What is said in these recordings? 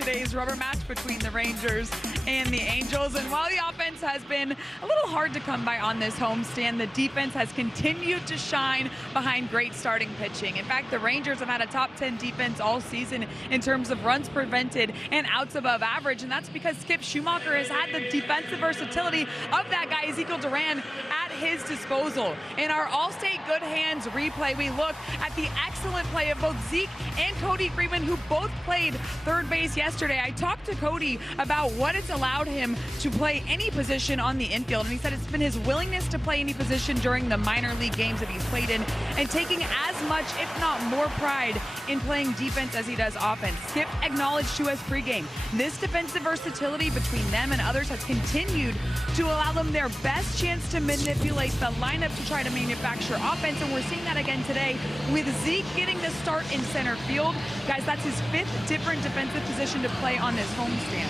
today's rubber match between the Rangers and the Angels. And while the offense has been a little hard to come by on this homestand, the defense has continued to shine behind great starting pitching. In fact, the Rangers have had a top 10 defense all season in terms of runs prevented and outs above average. And that's because Skip Schumacher has had the defensive versatility of that guy, Ezekiel Duran, at his disposal. In our All-State Good Hands replay, we look at the excellent play of both Zeke and Cody Freeman, who both played third base yesterday. I talked to Cody about what it's allowed him to play any position on the infield, and he said it's been his willingness to play any position during the minor league games that he's played in, and taking as much, if not more, pride in playing defense as he does offense. Skip acknowledged to us pregame, this defensive versatility between them and others has continued to allow them their best chance to manipulate the lineup to try to manufacture offense, and we're seeing that again today with Zeke getting the start in center field. Guys, that's his fifth different defensive position to play on this homestand.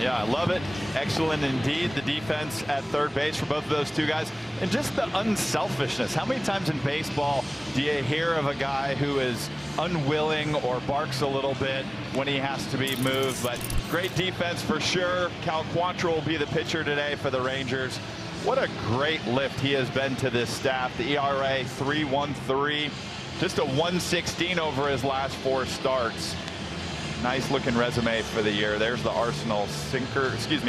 Yeah, I love it. Excellent indeed. The defense at third base for both of those two guys. And just the unselfishness. How many times in baseball do you hear of a guy who is unwilling or barks a little bit when he has to be moved? But great defense for sure. Cal Quantrill will be the pitcher today for the Rangers. What a great lift he has been to this staff. The ERA 3.13. Just a 1.16 over his last 4 starts. Nice looking resume for the year. There's the Arsenal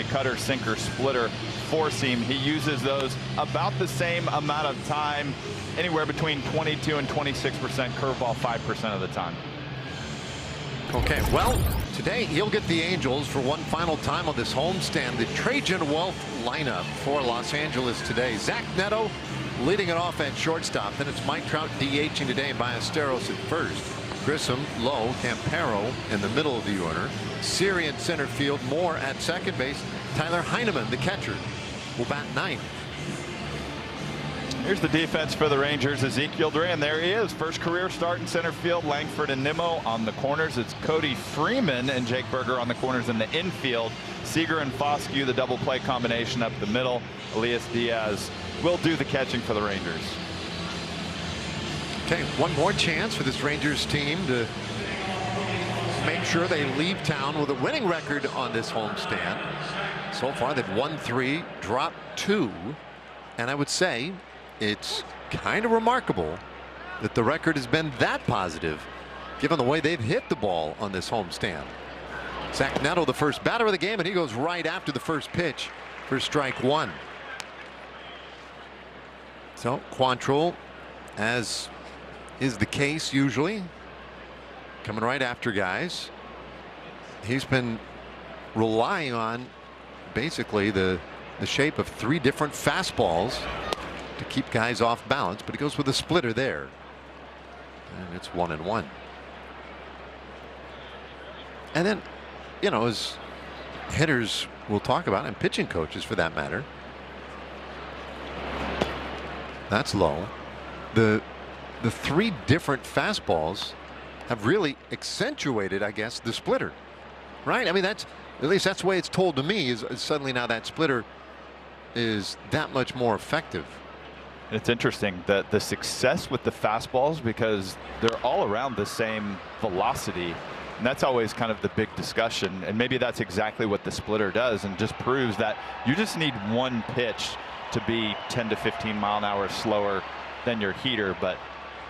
cutter, sinker, splitter, four-seam. He uses those about the same amount of time, anywhere between 22 and 26%, curveball 5% of the time. Okay, well, today he'll get the Angels for one final time on this homestand. The Trajan Wealth lineup for Los Angeles today. Zach Neto leading it off at shortstop. Then it's Mike Trout DHing today, Ballesteros at first. Grissom, Lowe, Campero in the middle of the order. Siri in center field, Moore at second base. Tyler Heineman, the catcher, will bat ninth. Here's the defense for the Rangers. Ezekiel Duran, there he is. First career start in center field. Langford and Nimmo on the corners. It's Cody Freeman and Jake Berger on the corners in the infield. Seager and Foscue, the double play combination up the middle. Elias Diaz will do the catching for the Rangers. Okay, one more chance for this Rangers team to make sure they leave town with a winning record on this homestand. So far, they've won 3, dropped 2, and I would say it's kind of remarkable that the record has been that positive, given the way they've hit the ball on this homestand. Zach Neto, the first batter of the game, and he goes right after the first pitch for strike 1. So Quantrill, as is the case usually, coming right after guys. He's been relying on basically the shape of 3 different fastballs to keep guys off balance, but he goes with a splitter there, and it's 1-1. And then, you know, as hitters will talk about, and pitching coaches for that matter, that's low. The 3 different fastballs have really accentuated, I guess, the splitter, right? I mean, that's, at least that's the way it's told to me, is suddenly now that splitter is that much more effective. It's interesting that the success with the fastballs, because they're all around the same velocity, and that's always kind of the big discussion, and maybe that's exactly what the splitter does, and just proves that you just need one pitch to be 10 to 15 mile an hour slower than your heater. But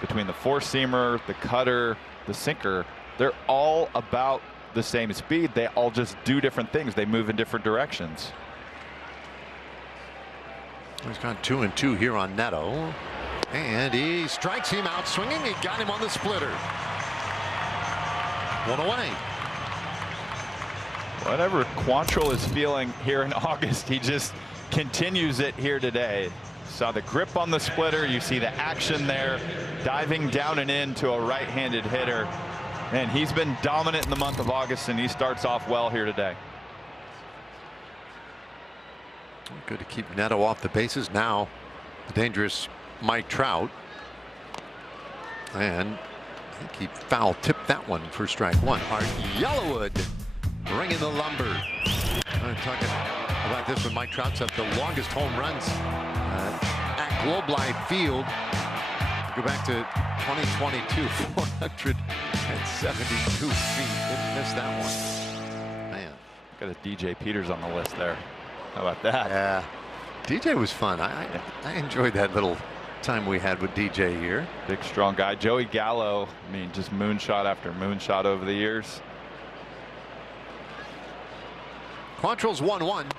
between the four-seamer, the cutter, the sinker, they're all about the same speed. They all just do different things. They move in different directions. He's gone 2-2 here on Neto, and he strikes him out swinging. He got him on the splitter. 1 away. Whatever Quantrill is feeling here in August, he just continues it here today. Saw the grip on the splitter. You see the action there, diving down and in to a right-handed hitter. And he's been dominant in the month of August, and he starts off well here today. Good to keep Neto off the bases. Now the dangerous Mike Trout, and I think he foul tipped that one for strike 1. Art Yellowwood bringing the lumber. I'm talking about this when Mike Trout's up the longest home runs at Globe Life Field. Go back to 2022, 472 feet. Didn't miss that one. Got a DJ Peters on the list there. How about that? Yeah, DJ was fun. I enjoyed that little time we had with DJ here. Big, strong guy. Joey Gallo, I mean, just moonshot after moonshot over the years. Quantrill's 1-1.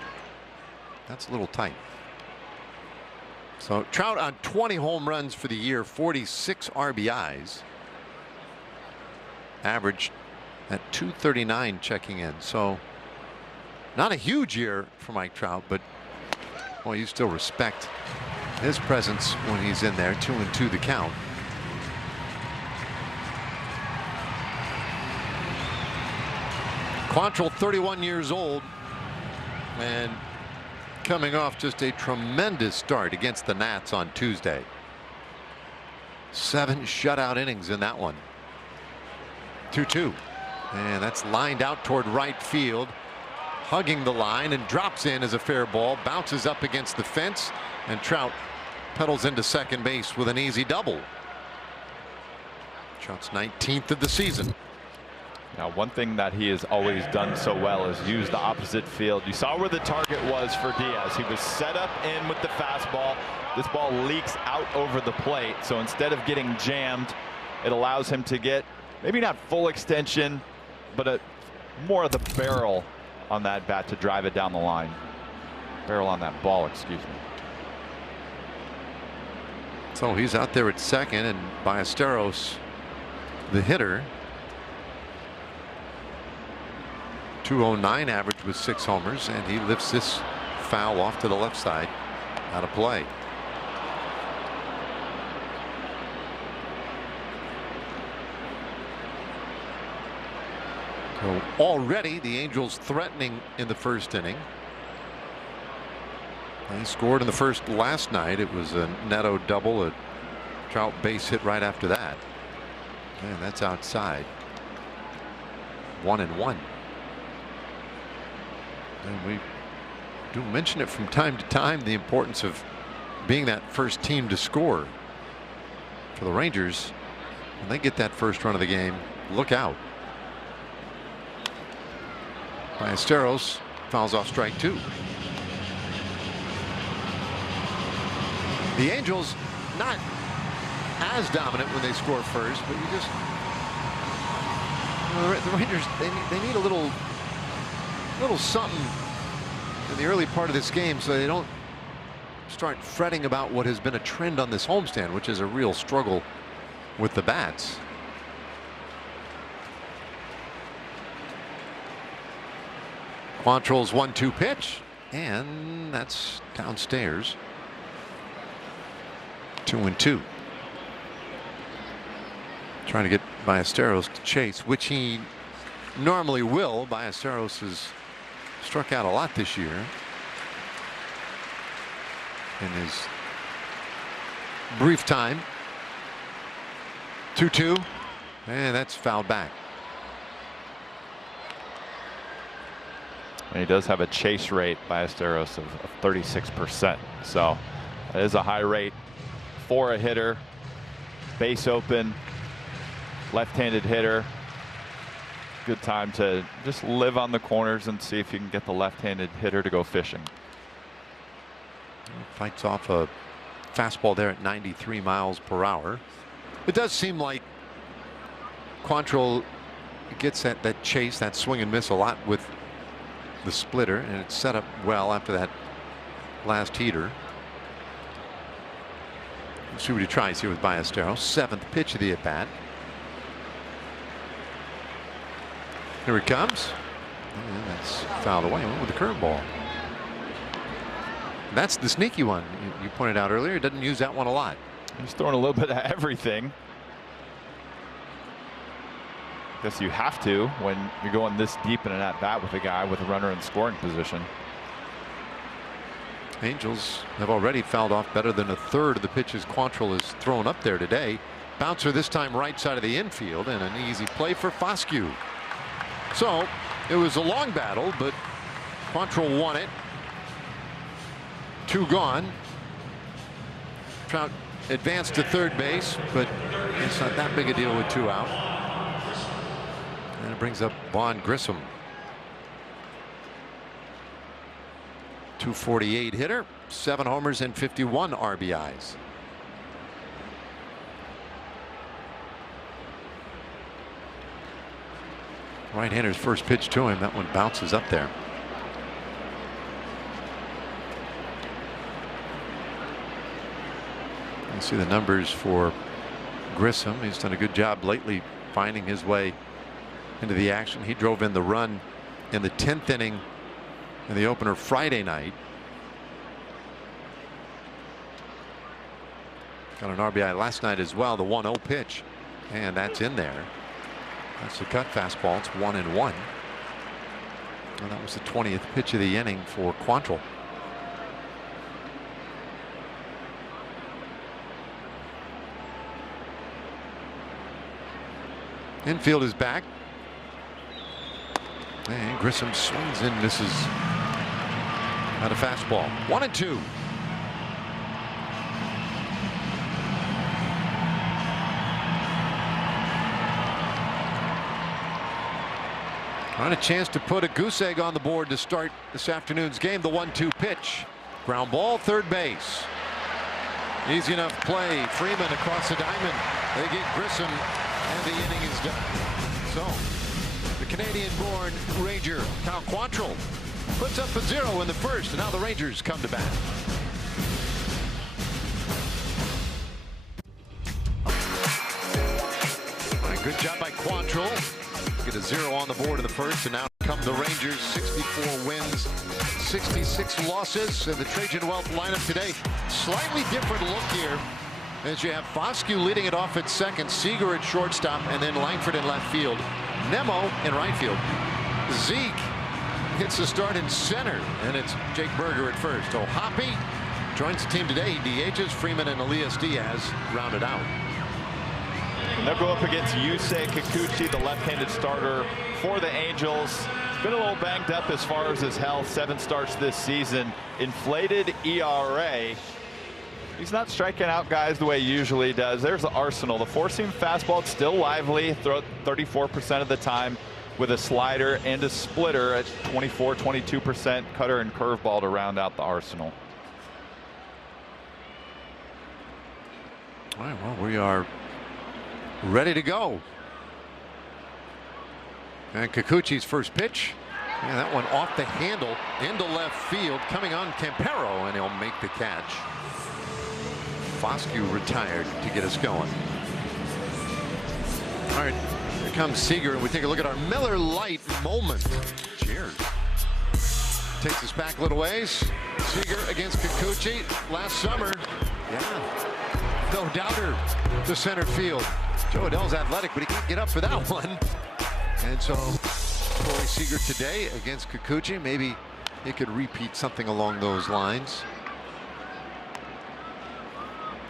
That's a little tight. So Trout on 20 home runs for the year, 46 RBIs. Averaged at 239 checking in. So not a huge year for Mike Trout, but well, you still respect his presence when he's in there. 2-2 the count. Quantrill, 31 years old, and coming off just a tremendous start against the Nats on Tuesday. 7 shutout innings in that one. 2-2, and that's lined out toward right field, hugging the line, and drops in as a fair ball, bounces up against the fence, and Trout pedals into second base with an easy double. Trout's 19th of the season. Now, one thing that he has always done so well is use the opposite field. You saw where the target was for Diaz. He was set up in with the fastball. This ball leaks out over the plate, so instead of getting jammed, it allows him to get maybe not full extension, but more of the barrel on that bat to drive it down the line. Barrel on that ball, excuse me. So he's out there at second, and Ballesteros, the hitter, 209 average with 6 homers, and he lifts this foul off to the left side, out of play. So already the Angels threatening in the first inning. They scored in the first last night. It was a Neto double, a Trout base hit right after that. Man, that's outside. 1-1. And we do mention it from time to time, the importance of being that first team to score. For the Rangers, when they get that first run of the game, look out. Ballesteros fouls off strike 2. The Angels not as dominant when they score first, but you just, the Rangers, they need a little something in the early part of this game so they don't start fretting about what has been a trend on this homestand, which is a real struggle with the bats. Quantrill's 1-2 pitch, and that's downstairs. 2-2. Trying to get Ballesteros to chase, which he normally will. Ballesteros has struck out a lot this year in his brief time. 2-2, and that's fouled back. And he does have a chase rate, Ballesteros, of 36%. So that is a high rate for a hitter. Base open, left-handed hitter. Good time to just live on the corners and see if you can get the left-handed hitter to go fishing. Fights off a fastball there at 93 miles per hour. It does seem like Quantrill gets that chase, that swing and miss a lot with the splitter, and it's set up well after that last heater. Let's see what he tries here with Ballesteros. 7th pitch of the at bat. Here it comes. And that's fouled away. Went with the curveball. That's the sneaky one you pointed out earlier. He doesn't use that one a lot. He's throwing a little bit of everything. Guess you have to when you're going this deep in an at bat with a guy with a runner in scoring position. Angels have already fouled off better than a third of the pitches Quantrill has thrown up there today. Bouncer this time right side of the infield, and an easy play for Foscue. So it was a long battle, but Quantrill won it. 2 gone. Trout advanced to third base, but it's not that big a deal with 2 out. And it brings up Vaughn Grissom. .248 hitter, 7 homers and 51 RBIs. Right-hander's first pitch to him. That one bounces up there. You see the numbers for Grissom. He's done a good job lately finding his way into the action. He drove in the run in the 10th inning in the opener Friday night. Got an RBI last night as well. The 1-0 pitch, and that's in there. That's the cut fastball. It's 1-1. And that was the 20th pitch of the inning for Quantrill. Infield is back. And Grissom swings and misses at a fastball. 1-2. On a chance to put a goose egg on the board to start this afternoon's game. The 1-2 pitch. Ground ball, third base. Easy enough play. Freeman across the diamond. They get Grissom, and the inning is done. So, the Canadian-born Ranger, Cal Quantrill, puts up a 0 in the first, and now the Rangers come to bat. All right, good job by Quantrill. Get a 0 on the board in the first, and now come the Rangers. 64 wins, 66 losses. And the Trajan Wealth lineup today, slightly different look here, as you have Foscue leading it off at second, Seager at shortstop, and then Langford in left field, Nemo in right field. Zeke hits the start in center, and it's Jake Berger at first. So Hoppy joins the team today. DHs Freeman and Elias Diaz rounded out. And they'll go up against Yusei Kikuchi, the left-handed starter for the Angels. He's been a little banged up as far as his health. 7 starts this season. Inflated ERA. He's not striking out guys the way he usually does. There's the arsenal. The four-seam fastball, it's still lively. Throw it 34% of the time with a slider and a splitter at 22%. Cutter and curveball to round out the arsenal. All right, well, we are ready to go. And Kikuchi's first pitch. Yeah, that one off the handle into left field, coming on Campero, and he'll make the catch. Foscue retired to get us going. All right, here comes Seager, and we take a look at our Miller Lite moment. Cheers. Takes us back a little ways. Seager against Kikuchi last summer. Yeah, no doubter to center field. Joe Adell's athletic, but he can't get up for that one. And so Corey Seager today against Kikuchi. Maybe he could repeat something along those lines.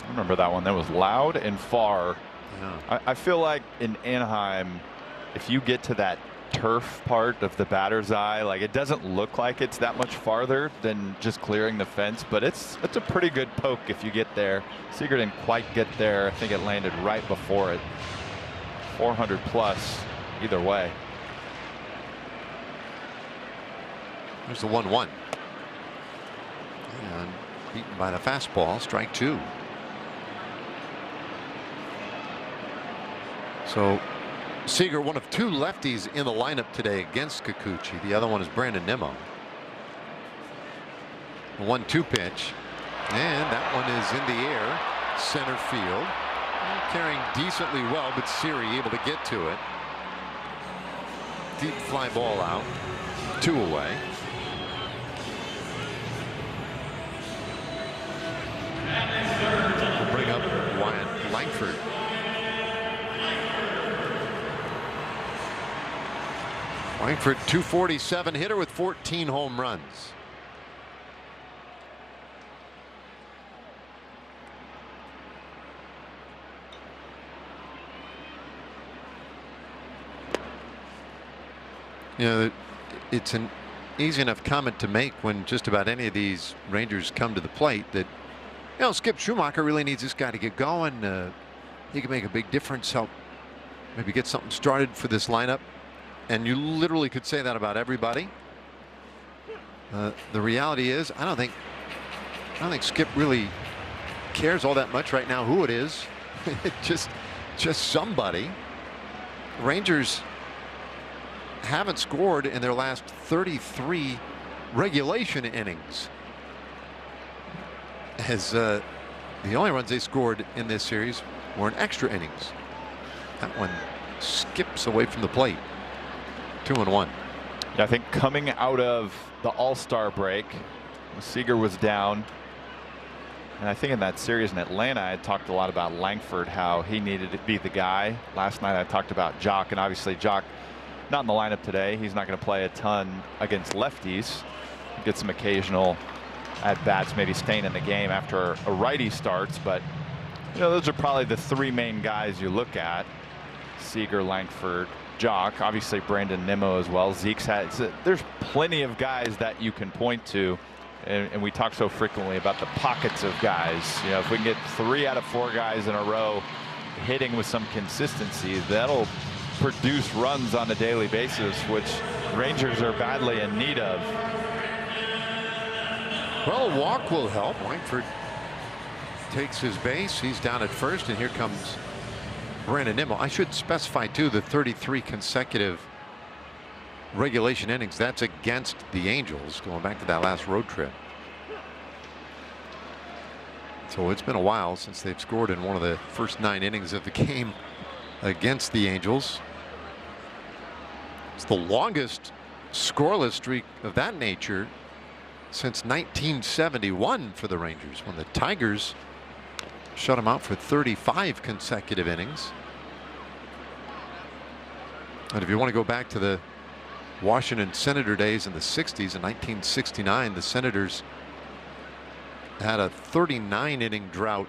I remember that one. That was loud and far. Yeah. I feel like in Anaheim, if you get to that turf part of the batter's eye, like, it doesn't look like it's that much farther than just clearing the fence, but it's a pretty good poke if you get there. Seager didn't quite get there. I think it landed right before it. 400 plus either way. There's the 1-1. And beaten by the fastball, strike 2. So Seager, one of 2 lefties in the lineup today against Kikuchi. The other one is Brandon Nimmo. The 1-2 pitch, and that one is in the air, center field. Carrying decently well, but Siri able to get to it. Deep fly ball out, 2 away. We'll bring up Wyatt Langford. Langford, 247 hitter with 14 home runs. You know, it's an easy enough comment to make when just about any of these Rangers come to the plate that, you know, Skip Schumacher really needs this guy to get going. He can make a big difference, help maybe get something started for this lineup. And you literally could say that about everybody. The reality is, I don't think Skip really cares all that much right now who it is. just somebody. Rangers haven't scored in their last 33 regulation innings. As the only runs they scored in this series were in extra innings. That one skips away from the plate. 2-1. Yeah, I think coming out of the All-Star break, Seager was down. And I think in that series in Atlanta, I talked a lot about Langford, how he needed to be the guy. Last night I talked about Jock, and obviously Jock not in the lineup today. He's not going to play a ton against lefties. Get some occasional at-bats, maybe staying in the game after a righty starts. But, you know, those are probably the three main guys you look at. Seager, Langford, Jock, obviously Brandon Nimmo as well. Zeke's had, there's plenty of guys that you can point to. And we talk so frequently about the pockets of guys. You know, if we can get 3 out of 4 guys in a row hitting with some consistency, that'll produce runs on a daily basis, which Rangers are badly in need of. Well, a walk will help. Langford takes his base. He's down at first, and here comes Brandon Nimmo. I should specify too the 33 consecutive regulation innings. That's against the Angels, going back to that last road trip. So it's been a while since they've scored in one of the first 9 innings of the game against the Angels. It's the longest scoreless streak of that nature since 1971 for the Rangers, when the Tigers shut them out for 35 consecutive innings. And if you want to go back to the Washington Senator days in the 60s, in 1969, the Senators had a 39-inning drought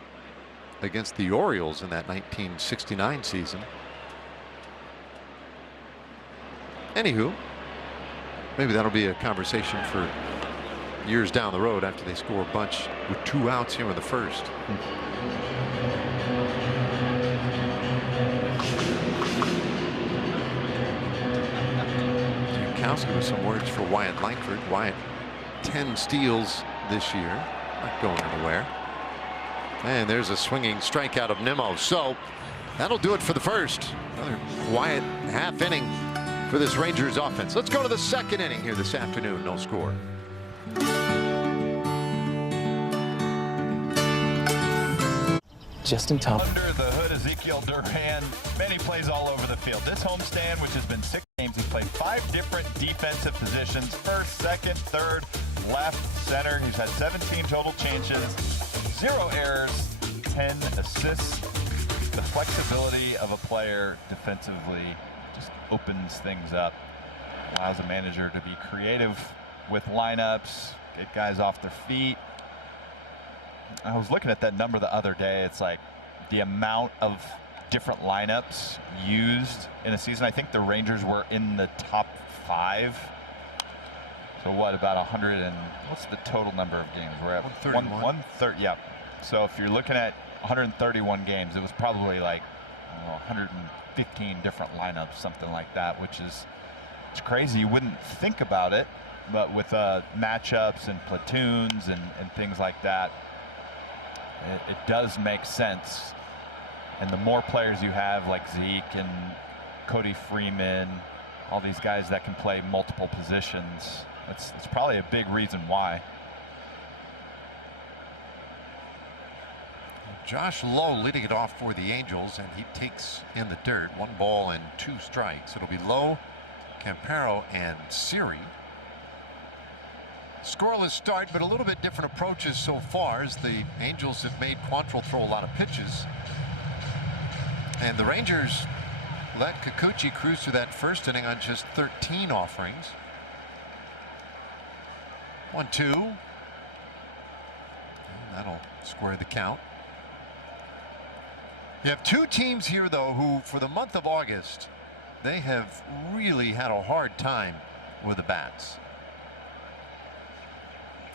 against the Orioles in that 1969 season. Anywho, maybe that'll be a conversation for years down the road after they score a bunch with 2 outs here in the first. With some words for Wyatt Langford. Wyatt 10 steals this year, not going anywhere. And there's a swinging strikeout of Nimmo. So that'll do it for the first. Another quiet half inning for this Rangers offense. Let's go to the second inning here this afternoon. No score. Just in time. Under the hood, Ezekiel Duran, many plays all over the field. This homestand, which has been 6 games, he's played 5 different defensive positions: first, second, third, left, center. He's had 17 total changes, 0 errors, 10 assists. The flexibility of a player defensively just opens things up, allows a manager to be creative with lineups, get guys off their feet. I was looking at that number the other day. It's like the amount of different lineups used in a season. I think the Rangers were in the top 5. So what, about 100 and what's the total number of games? We're at 130. Yeah. So if you're looking at 131 games, it was probably like, I don't know, 115 different lineups, something like that, which is, it's crazy. You wouldn't think about it, but with matchups and platoons and things like that, it does make sense. And the more players you have, like Zeke and Cody Freeman, all these guys that can play multiple positions, it's probably a big reason why. Josh Lowe leading it off for the Angels, and he takes in the dirt. 1 ball and 2 strikes. It'll be Lowe, Campero, and Siri. Scoreless start, but a little bit different approaches so far, as the Angels have made Quantrill throw a lot of pitches. And the Rangers let Kikuchi cruise through that first inning on just 13 offerings. 1-2. That'll square the count. You have 2 teams here, though, who for the month of August, they have really had a hard time with the bats.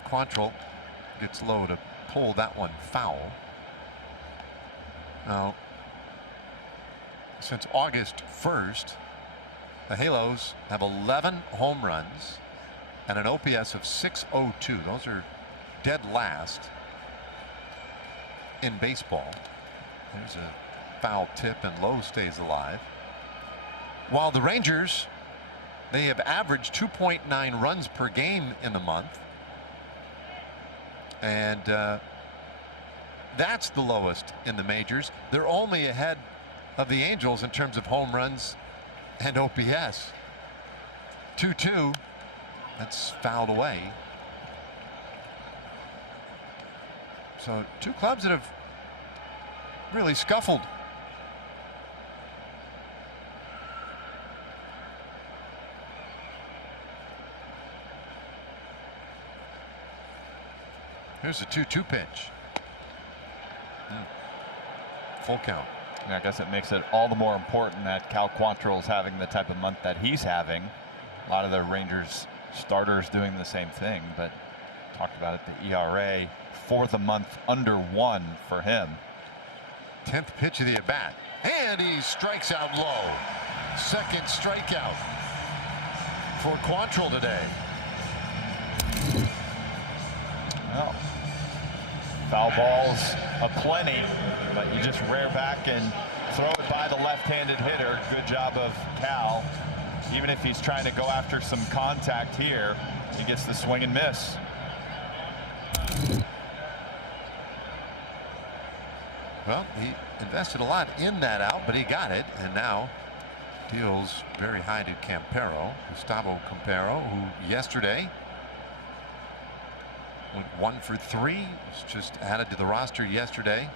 Quantrill gets low to pull that one foul. Now, since August 1st, the Halos have 11 home runs, and an OPS of 602. Those are dead last in baseball. There's a foul tip and Lowe stays alive. While the Rangers, they have averaged 2.9 runs per game in the month. And that's the lowest in the majors. They're only ahead of the Angels in terms of home runs and OPS. 2-2. That's fouled away. So two clubs that have really scuffled. Here's a 2-2 pitch. Full count. I guess it makes it all the more important that Cal Quantrill's having the type of month that he's having. A lot of the Rangers starters doing the same thing, but talked about it, the ERA for the month under 1 for him. 10th pitch of the at bat, and he strikes out low. Second strikeout for Quantrill today. Well, foul balls aplenty, but you just rear back and throw it by the left-handed hitter. Good job of Cal. Even if he's trying to go after some contact here, he gets the swing and miss. Well, he invested a lot in that out, but he got it, and now deals very high to Campero, Gustavo Campero, who yesterday went 1 for 3. Was just added to the roster yesterday.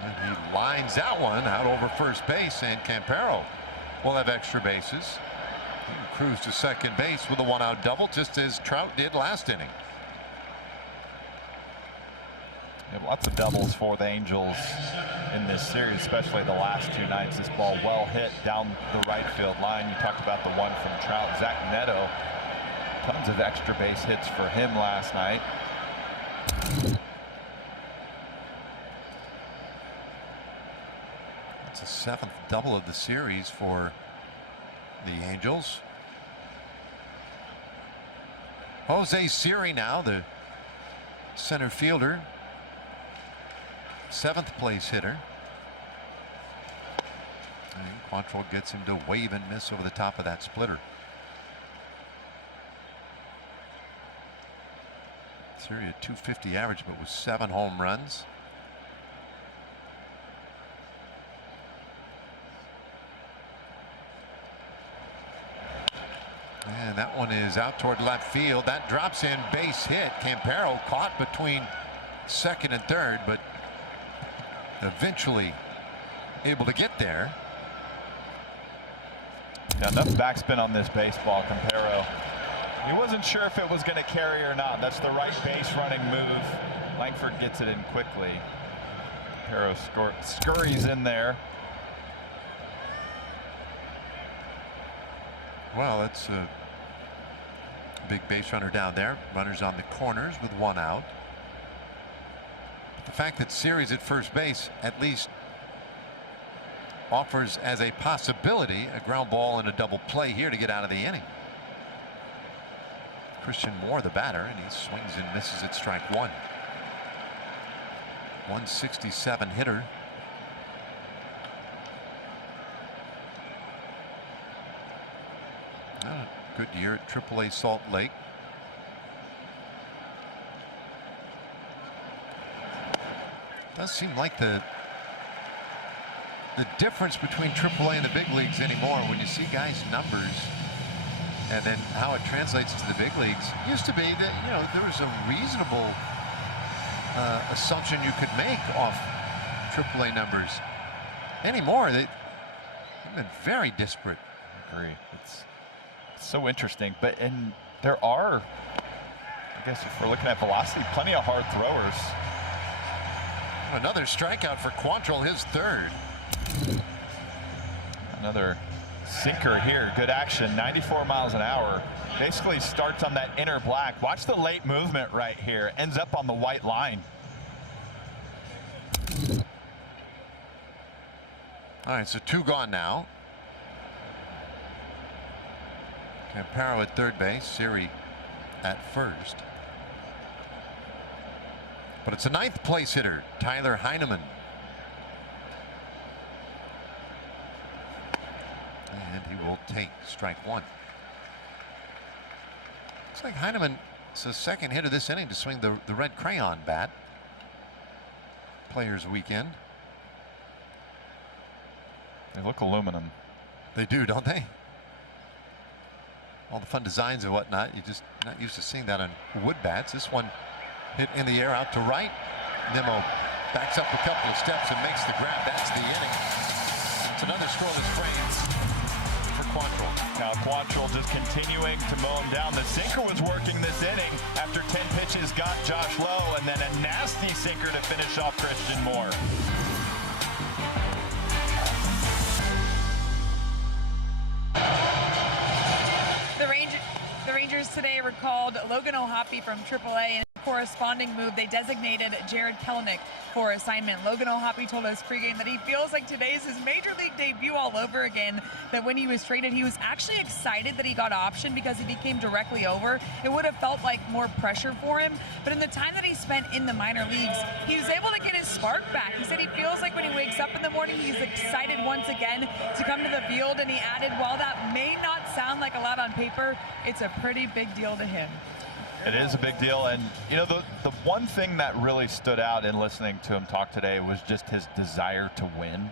And he lines that one out over first base, and Campero will have extra bases. He cruised to second base with a 1-out double, just as Trout did last inning. Yeah, lots of doubles for the Angels in this series, especially the last 2 nights. This ball well hit down the right field line. You talked about the one from Trout. Zach Neto, tons of extra base hits for him last night. It's a 7th double of the series for the Angels. Jose Siri now, the center fielder, 7th place hitter. And Quantrill gets him to wave and miss over the top of that splitter. Siri a .250 average, but with 7 home runs. And that one is out toward left field. That drops in, base hit. Campero caught between second and third, but eventually able to get there. Yeah, enough backspin on this baseball. Campero, he wasn't sure if it was going to carry or not. That's the right base running move. Langford gets it in quickly. Campero scurries in there. Well, it's a big base runner down there. Runners on the corners with 1 out. But the fact that Siri's at first base at least offers as a possibility a ground ball and a double play here to get out of the inning. Christian Moore, the batter, and he swings and misses at strike 1. 167 hitter. Good year at AAA Salt Lake. Does seem like the difference between AAA and the big leagues anymore, when you see guys' numbers and then how it translates to the big leagues. Used to be that, you know, there was a reasonable assumption you could make off AAA numbers. Anymore, they've been very disparate. I agree. It's so interesting, and there are, I guess if we're looking at velocity, plenty of hard throwers. Another strikeout for Quantrill, his 3rd. Another sinker here. Good action. 94 miles an hour. Basically starts on that inner black. Watch the late movement right here. Ends up on the white line. All right, so 2 gone now. Campero at third base, Siri at first. But it's a 9th place hitter, Tyler Heineman. And he will take strike one. Looks like Heineman is the second hitter this inning to swing the red crayon bat. Players Weekend. They look aluminum. They do, don't they? All the fun designs and whatnot. You're just not used to seeing that on wood bats. This one hit in the air out to right. Nimmo backs up a couple of steps and makes the grab. That's the inning. It's another scoreless frame for Quantrill. Now Quantrill just continuing to mow him down. The sinker was working this inning after 10 pitches, got Josh Lowe, and then a nasty sinker to finish off Christian Moore. The Rangers today recalled Logan O'Hoppe from AAA. In a corresponding move, they designated Jared Kelenic for assignment. Logan O'Hoppe told us pregame that he feels like today is his major league debut all over again, that when he was traded, he was actually excited that he got optioned because if he came directly over, it would have felt like more pressure for him. But in the time that he spent in the minor leagues, he was able to get his spark back. He said he feels like when he wakes up in the morning, he's excited once again to come to the field, and he added, while that may not sound like a lot on paper, it's a pretty big deal to him. It is a big deal, and you know, the one thing that really stood out in listening to him talk today was just his desire to win,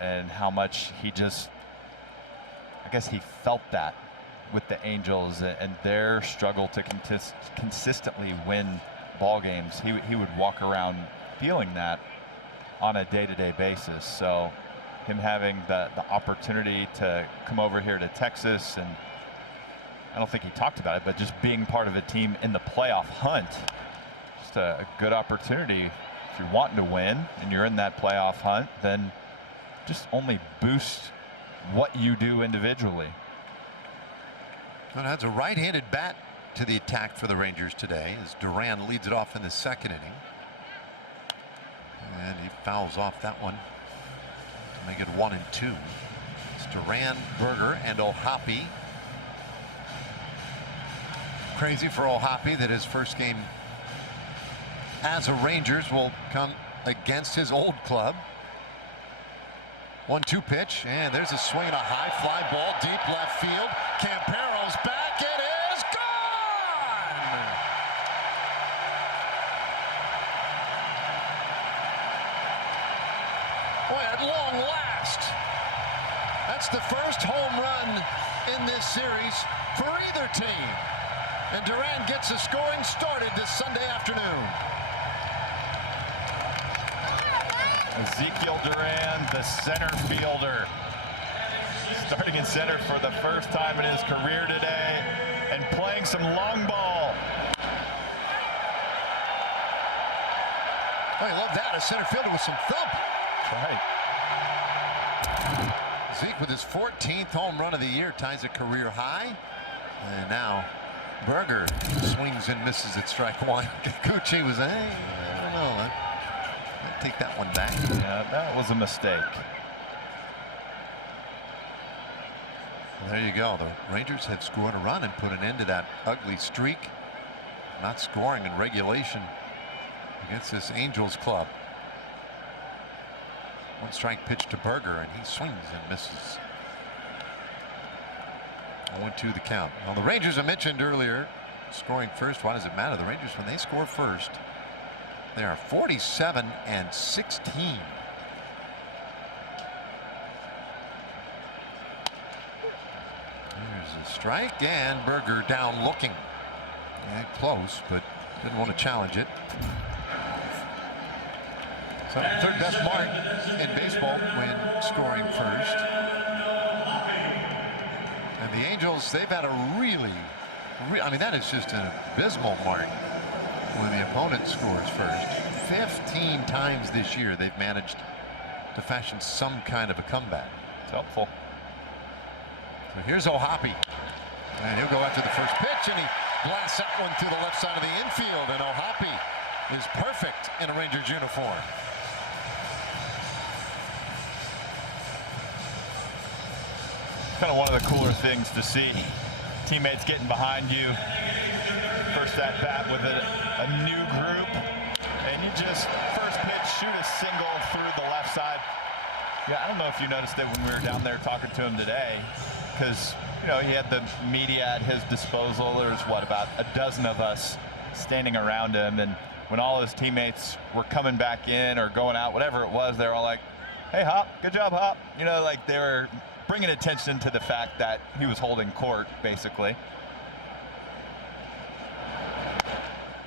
and how much he just, I guess he felt that with the Angels and their struggle to consistently win ball games. He would walk around feeling that on a day-to-day basis. So him having the opportunity to come over here to Texas, and I don't think he talked about it, but just being part of a team in the playoff hunt, just a good opportunity. If you're wanting to win and you're in that playoff hunt, then just only boost what you do individually. Well, that's a right-handed bat to the attack for the Rangers today as Duran leads it off in the second inning. And he fouls off that one to make it 1-2. It's Duran, Berger, and O'Hoppe. Crazy for O'Hoppe that his first game as a Rangers will come against his old club. 1-2 pitch, and there's a swing and a high fly ball deep left field. Campero's back. It is gone. Boy, at long last, that's the first home run in this series for either team. And Duran gets the scoring started this Sunday afternoon. Ezekiel Duran, the center fielder, starting in center for the first time in his career today and playing some long ball. Oh, I love that. A center fielder with some thump. That's right. Zeke with his 14th home run of the year ties a career high. And now Berger swings and misses at strike one. Kikuchi was, I don't know. I'll take that one back. Yeah, that was a mistake. Well, there you go. The Rangers have scored a run and put an end to that ugly streak. Not scoring in regulation against this Angels club. One strike pitch to Berger, and he swings and misses. 1-2 the count. Now the Rangers, I mentioned earlier, scoring first. Why does it matter? The Rangers, when they score first, they are 47-16. There's a strike, and Berger down looking. Yeah, close, but didn't want to challenge it. So third best mark in baseball when scoring first. And the Angels, they've had a really, I mean, that is just an abysmal mark when the opponent scores first. 15 times this year they've managed to fashion some kind of a comeback. It's helpful. So here's O'Hoppe, and he'll go after the first pitch, and he blasts that one to the left side of the infield, and O'Hoppe is perfect in a Rangers uniform. Kind of one of the cooler things to see. teammates getting behind you. First at bat with a new group, and you just first pitch, shoot a single through the left side. Yeah, I don't know if you noticed it when we were down there talking to him today, because he had the media at his disposal. There's about a dozen of us standing around him, and when all his teammates were coming back in or going out, whatever it was, they were all like, "Hey, Hop, good job, Hop." Like they were bringing attention to the fact that he was holding court, basically.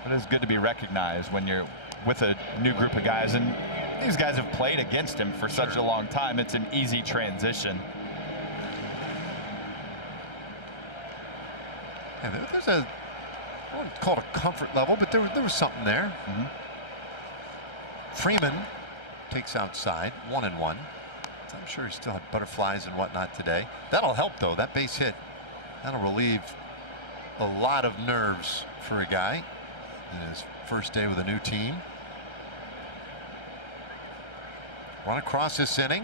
But it's good to be recognized when you're with a new group of guys, and these guys have played against him for such a long time. It's an easy transition. Yeah, there's I wouldn't call it a comfort level, but there was something there. Freeman takes outside, 1-1. I'm sure he still had butterflies and whatnot today. That'll help, though. That base hit, that'll relieve a lot of nerves for a guy in his first day with a new team. Run across this inning.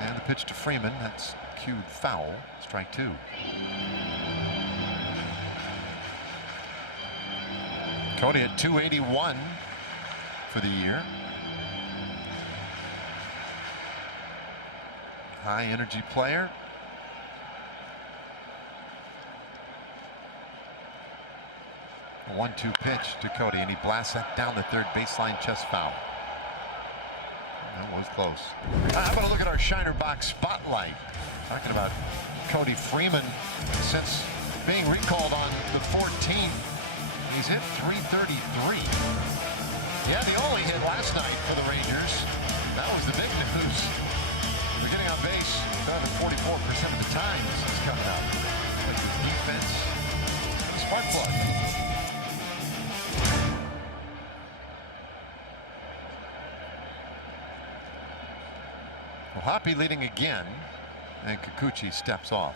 And the pitch to Freeman. That's cued foul. Strike 2. Cody at 281 for the year. High energy player. A 1-2 pitch to Cody, and he blasts that down the third baseline, chest foul. That was close. How about a look at our Shiner Box spotlight? Talking about Cody Freeman since being recalled on the 14th. He's hit .333. Yeah, the only hit last night for the Rangers. That was the big news. They're getting on base about 44% of the time. This is coming up. Defense, spark plug. Well, Hoppy leading again, and Kikuchi steps off.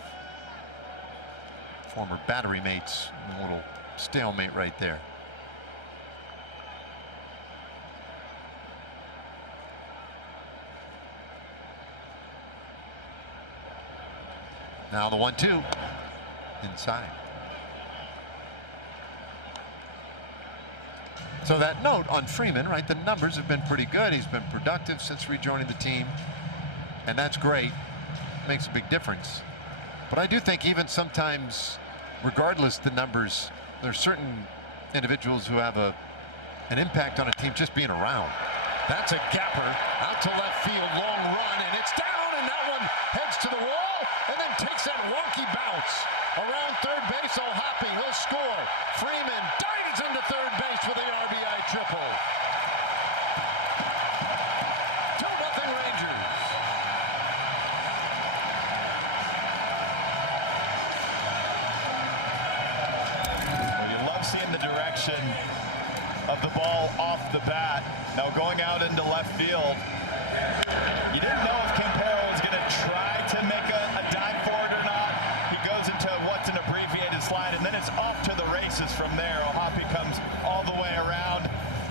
Former battery mates, a little stalemate right there. Now the 1-2 inside. So that note on Freeman, right? The numbers have been pretty good. He's been productive since rejoining the team, and that's great. Makes a big difference. But I do think even sometimes, regardless the numbers, there's certain individuals who have an impact on a team just being around. That's a gapper out to left field, long run, and it's down, and that one heads to the wall and then takes that wonky bounce around third base. Oh, Hoppy, he'll score. Freeman dives into third base for the RBI triple. 2-0 Rangers. Well, you love seeing the direction of the ball off the bat. Now going out into left field, you didn't know if Campero was going to try to make a dive for it or not. He goes into what's an abbreviated slide, and then it's off to the races from there. Hoppy comes all the way around,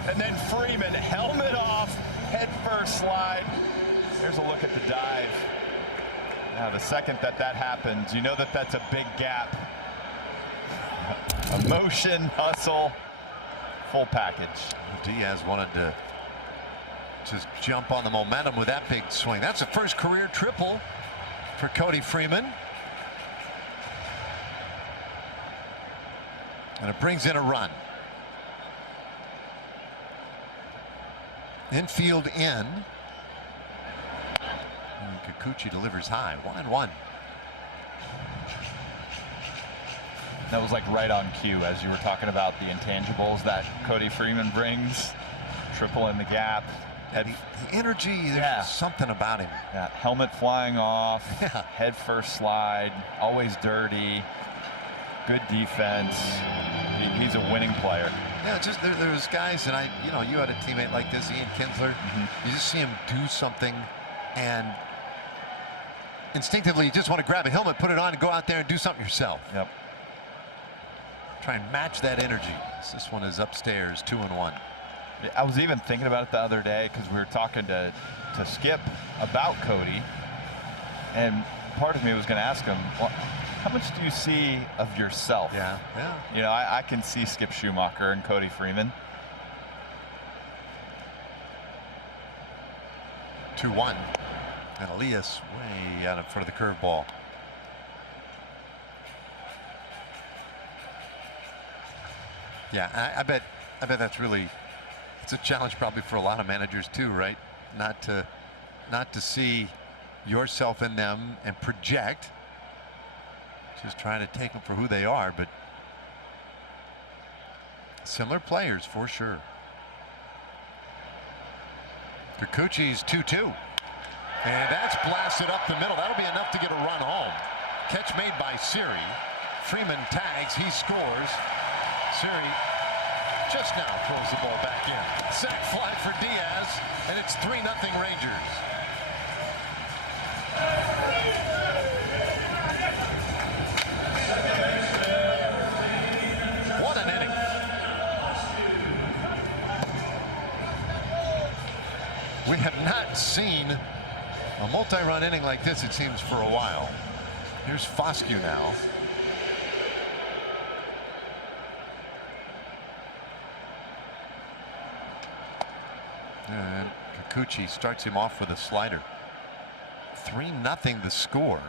and then Freeman, helmet off, head first slide. There's a look at the dive. Now the second that happens, you know that that's a big gap. Emotion, hustle, full package. Diaz wanted to just jump on the momentum with that big swing. That's the first career triple for Cody Freeman. And it brings in a run. Infield in. And Kikuchi delivers high. 1-1. That was like right on cue as you were talking about the intangibles that Cody Freeman brings. Triple in the gap. The energy, there's something about him. Yeah, helmet flying off, head first slide, always dirty, good defense. He's a winning player. Yeah, just there's guys, and you had a teammate like this, Ian Kinsler. You just see him do something, and instinctively you just want to grab a helmet, put it on, and go out there and do something yourself. Yep. Try and match that energy. This one is upstairs, 2-1. I was even thinking about it the other day because we were talking to Skip about Cody, and part of me was going to ask him, well, how much do you see of yourself? Yeah. You know, I can see Skip Schumacher and Cody Freeman. 2-1. And Elias way out in front of the curveball. Yeah, I bet that's really, it's a challenge probably for a lot of managers too, right? Not to see yourself in them and project. Just trying to take them for who they are, but similar players for sure. Kikuchi's 2-2. And that's blasted up the middle. That'll be enough to get a run home. Catch made by Siri. Freeman tags, he scores. Siri just now throws the ball back in. Sac fly for Diaz, and it's 3-0 Rangers. What an inning. We have not seen a multi-run inning like this, it seems, for a while. Here's Foscue now. And Kikuchi starts him off with a slider. 3-0 the score.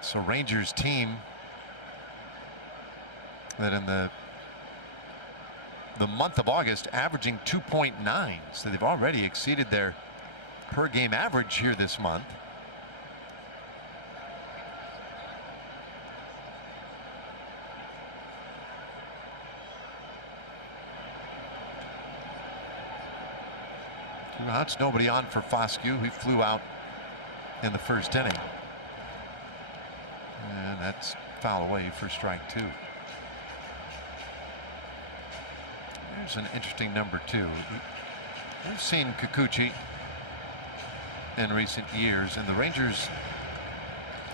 So Rangers team that in the month of August averaging 2.9. So they've already exceeded their per game average here this month. Two outs, nobody on for Foscue. He flew out in the first inning. And that's foul away for strike 2. Here's an interesting number 2. We've seen Kikuchi in recent years, and the Rangers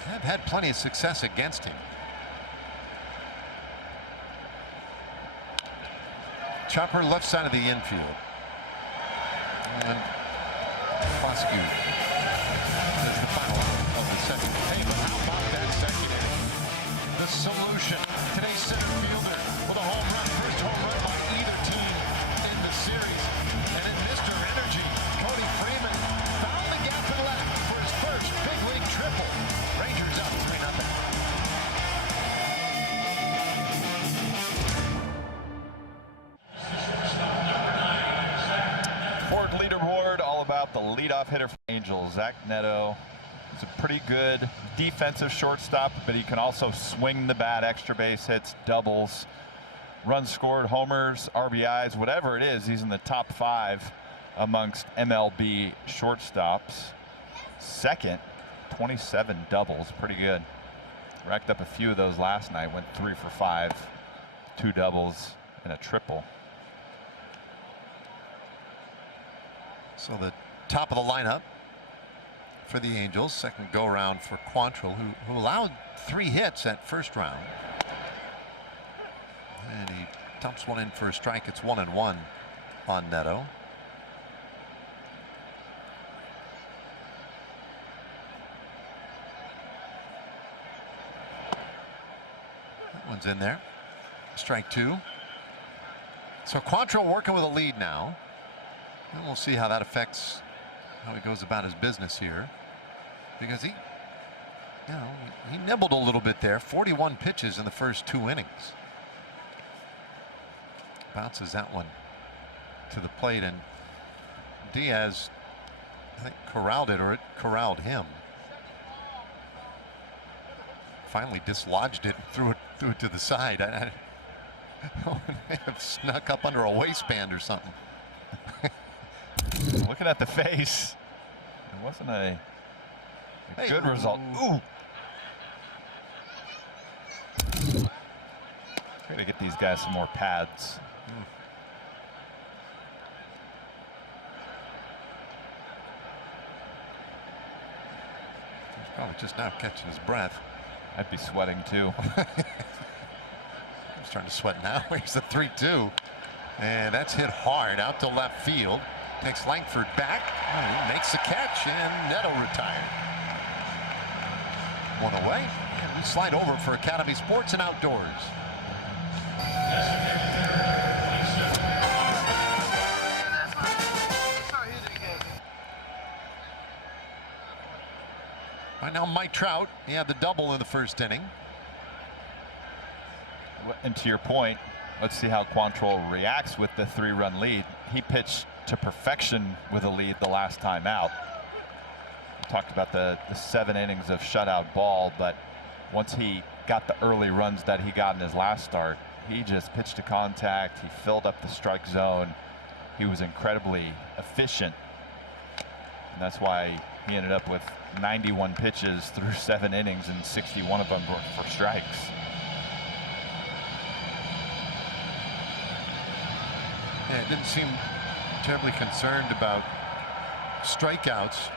have had plenty of success against him. Chopper left side of the infield. And Foscue is the final of the second. Hey, but how about that second inning? The solution. Today's center fielder with a home run. First home run by either team in the series. And in Mr. Energy, Cody Freeman found the gap and left for his first big league triple. Rangers up 3-0. Ford leaderboard, all about the leadoff hitter for Angels. Zach Neto is a pretty good defensive shortstop, but he can also swing the bat, extra base hits, doubles, runs scored, homers, RBIs, whatever it is. He's in the top 5 amongst MLB shortstops. Second, 27 doubles, pretty good. Racked up a few of those last night, went 3 for 5, 2 doubles and a triple. So the top of the lineup for the Angels. Second go round for Quantrill, who allowed 3 hits that first round. And he dumps one in for a strike. It's 1-1 on Neto. That one's in there. Strike 2. So Quantrill working with a lead now. And we'll see how that affects how he goes about his business here, because he nibbled a little bit there. 41 pitches in the first 2 innings. Bounces that one to the plate, and Diaz, I think, corralled it, or it corralled him. Finally dislodged it and threw it to the side. I may have snuck up under a waistband or something. Looking at the face, it wasn't a good result. Ooh. Try to get these guys some more pads. He's probably just now catching his breath. I'd be sweating too. I'm starting to sweat now. Here's the 3-2. And that's hit hard out to left field. Takes Langford back. He makes the catch, and Neto retired. one away. And we slide over for Academy Sports and Outdoors. Right now, Mike Trout, he had the double in the first inning. And to your point, let's see how Quantrill reacts with the 3-run lead. He pitched to perfection with a lead the last time out. We talked about the 7 innings of shutout ball, but once he got the early runs that he got in his last start, he just pitched to contact. He filled up the strike zone. He was incredibly efficient. And that's why he ended up with 91 pitches through 7 innings, and 61 of them were for strikes. Yeah, it didn't seem terribly concerned about strikeouts.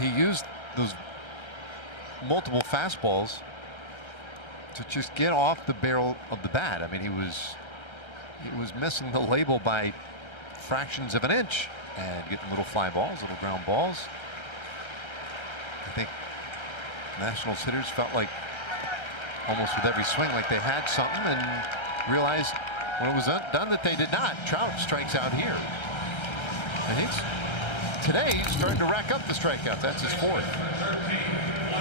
He used those multiple fastballs to just get off the barrel of the bat. I mean, he was missing the label by fractions of an inch and getting little fly balls, little ground balls. I think Nationals hitters felt like almost with every swing like they had something, and realized when it was done that they did not. Trout strikes out here. And today he's starting to rack up the strikeouts. That's his 4th.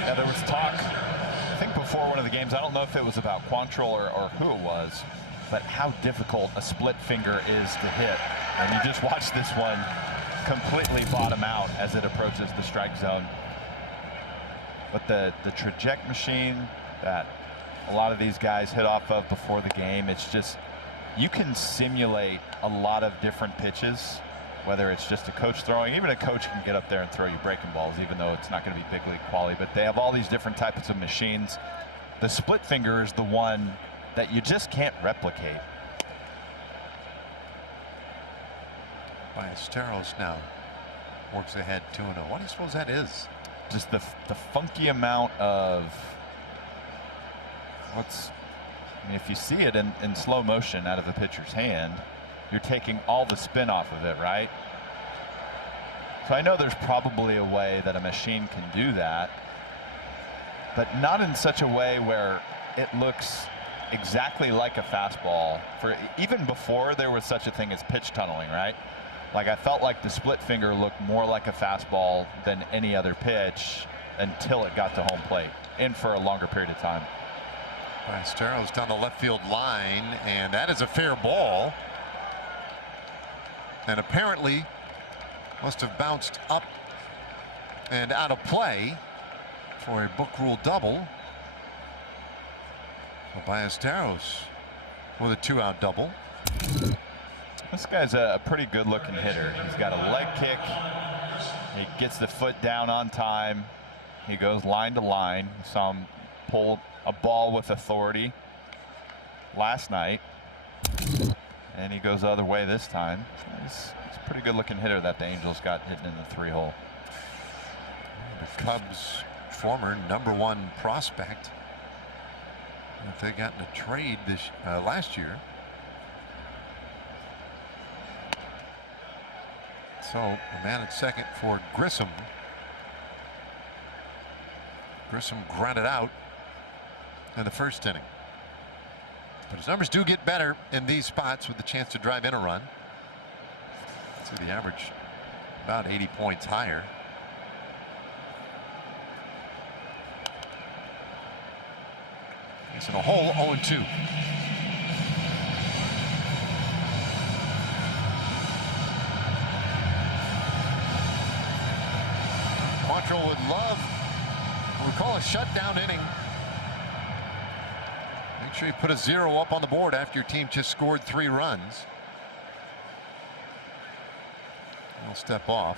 Yeah, there was talk, I think before one of the games, I don't know if it was about Quantrill or who it was, but how difficult a split finger is to hit. And you just watch this one completely bottom out as it approaches the strike zone. But the traject machine that a lot of these guys hit off of before the game, it's just, you can simulate a lot of different pitches, whether it's just a coach throwing. Even a coach can get up there and throw you breaking balls, even though it's not going to be big league quality. But they have all these different types of machines. The split finger is the one that you just can't replicate. Ballesteros now works ahead 2-0. What do you suppose that is? Just the funky amount of I mean, if you see it in slow motion out of a pitcher's hand, you're taking all the spin off of it, right? So I know there's probably a way that a machine can do that, but not in such a way where it looks exactly like a fastball. For even before there was such a thing as pitch tunneling, right? Like, I felt like the split finger looked more like a fastball than any other pitch until it got to home plate, and for a longer period of time. Ballesteros down the left field line, and that is a fair ball. And apparently must have bounced up and out of play for a book rule double. So Ballesteros with a 2-out double. This guy's a pretty good looking hitter. He's got a leg kick. He gets the foot down on time. He goes line to line. We saw him pull a ball with authority last night, and he goes the other way this time. He's a pretty good looking hitter that the Angels got hitting in the 3-hole. The Cubs' former #1 prospect, if they got in a trade last year. So a man at second for Grissom. Grissom grounded out in the first inning. But his numbers do get better in these spots with the chance to drive in a run. So the average about 80 points higher. He's in a hole, 0-2. Quantrill would love what we call a shutdown inning. Make sure you put a 0 up on the board after your team just scored 3 runs. I'll step off.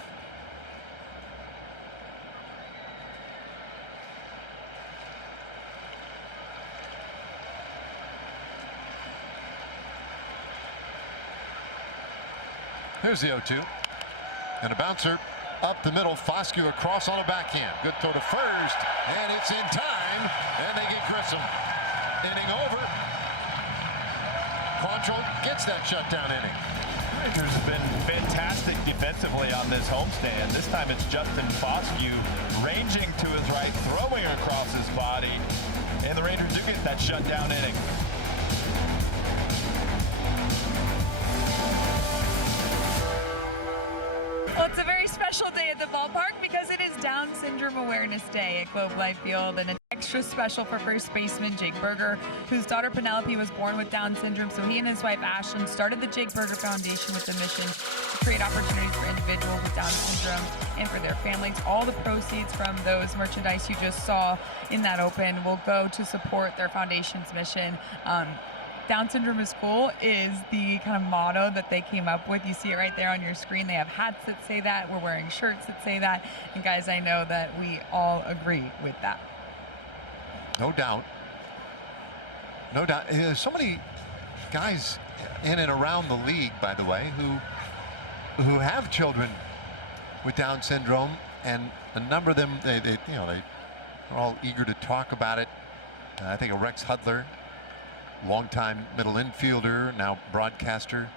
Here's the 0-2. And a bouncer up the middle. Foscue across on a backhand. Good throw to first. And it's in time. And they get Grissom. Inning over. Quantrill gets that shutdown inning. Rangers have been fantastic defensively on this homestand. This time it's Justin Foscue ranging to his right, throwing across his body, and the Rangers do get that shutdown inning. Well, it's a very special day at the ballpark because it is Down Syndrome Awareness Day at Globe Life Field, and it's extra special for first baseman Jake Berger, whose daughter Penelope was born with Down syndrome. So he and his wife Ashlyn started the Jake Berger Foundation with the mission to create opportunities for individuals with Down syndrome and for their families. All the proceeds from those merchandise you just saw in that open will go to support their foundation's mission. Down syndrome is cool is the kind of motto that they came up with. You see it right there on your screen. They have hats that say that. We're wearing shirts that say that. And guys, I know that we all agree with that. No doubt. No doubt. There's so many guys in and around the league, by the way, who have children with Down syndrome, and a number of them, they are all eager to talk about it. I think of Rex Hudler, longtime middle infielder, now broadcaster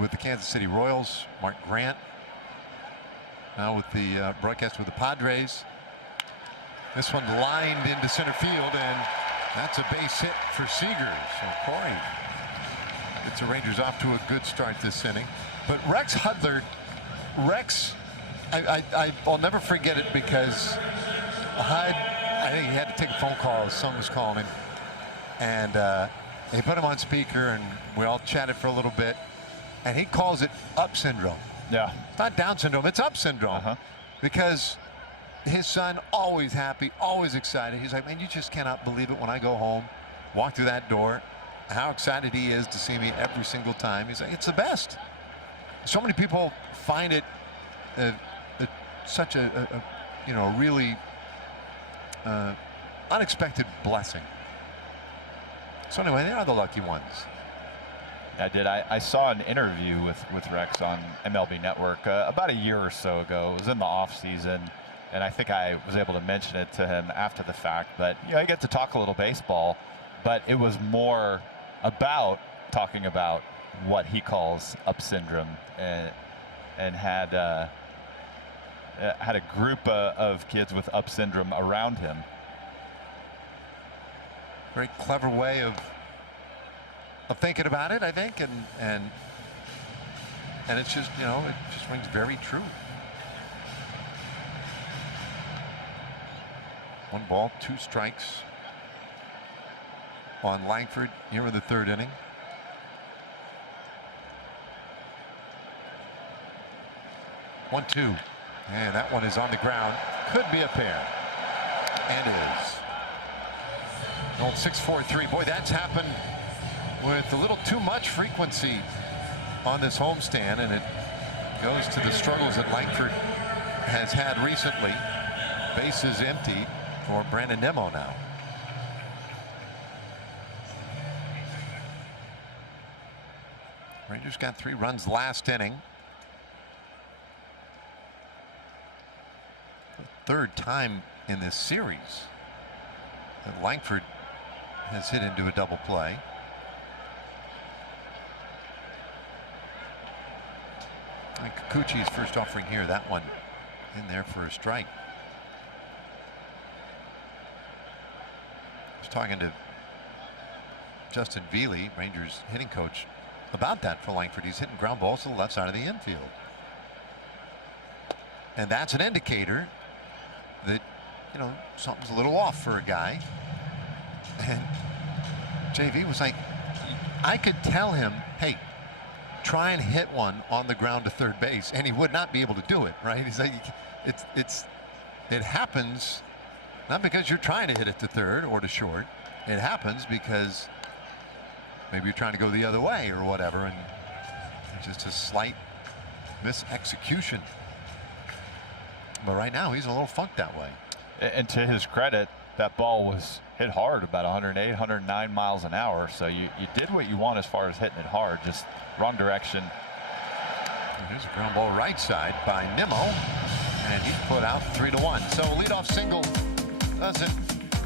with the Kansas City Royals. Mark Grant, now with the broadcast with the Padres. This one lined into center field, and that's a base hit for Seager. So Corey gets the Rangers off to a good start this inning. But Rex Hudler, I'll never forget it because I think he had to take a phone call. His son was calling him. And they put him on speaker, and we all chatted for a little bit. And he calls it up syndrome. Yeah. It's not Down syndrome, it's up syndrome. Because his son, always happy, always excited. He's like, man, you just cannot believe it when I go home, walk through that door, how excited he is to see me every single time. He's like, it's the best. So many people find it such a really unexpected blessing. So anyway, they are the lucky ones. I did. I saw an interview with Rex on MLB Network about a year or so ago. It was in the off season, and I think I was able to mention it to him after the fact. But I get to talk a little baseball, but it was more about talking about what he calls up syndrome, and had a group of kids with up syndrome around him. Very clever way of thinking about it, I think, and it's just, it just rings very true. 1 ball, 2 strikes on Langford here in the 3rd inning. One, 2, and that one is on the ground. Could be a pair, and is. An old 6-4-3. Boy, that's happened with a little too much frequency on this homestand, and it goes to the struggles that Langford has had recently. Bases empty for Brandon Nimmo now. Rangers got 3 runs last inning. The 3rd time in this series that Langford has hit into a double play. And Kikuchi's first offering here, that one in there for a strike. I was talking to Justin Veely, Rangers hitting coach, about that for Langford. He's hitting ground balls to the left side of the infield. And that's an indicator that, something's a little off for a guy. And JV was like, I could tell him, hey, try and hit one on the ground to 3rd base, and he would not be able to do it, right? He's like, it happens not because you're trying to hit it to 3rd or to short. It happens because maybe you're trying to go the other way or whatever, and it's just a slight misexecution. But right now he's a little funked that way. And to his credit, that ball was hit hard, about 108, 109 miles an hour. So you did what you want as far as hitting it hard, just wrong direction. Here's a ground ball right side by Nimmo, and he's put out 3-1. So leadoff single doesn't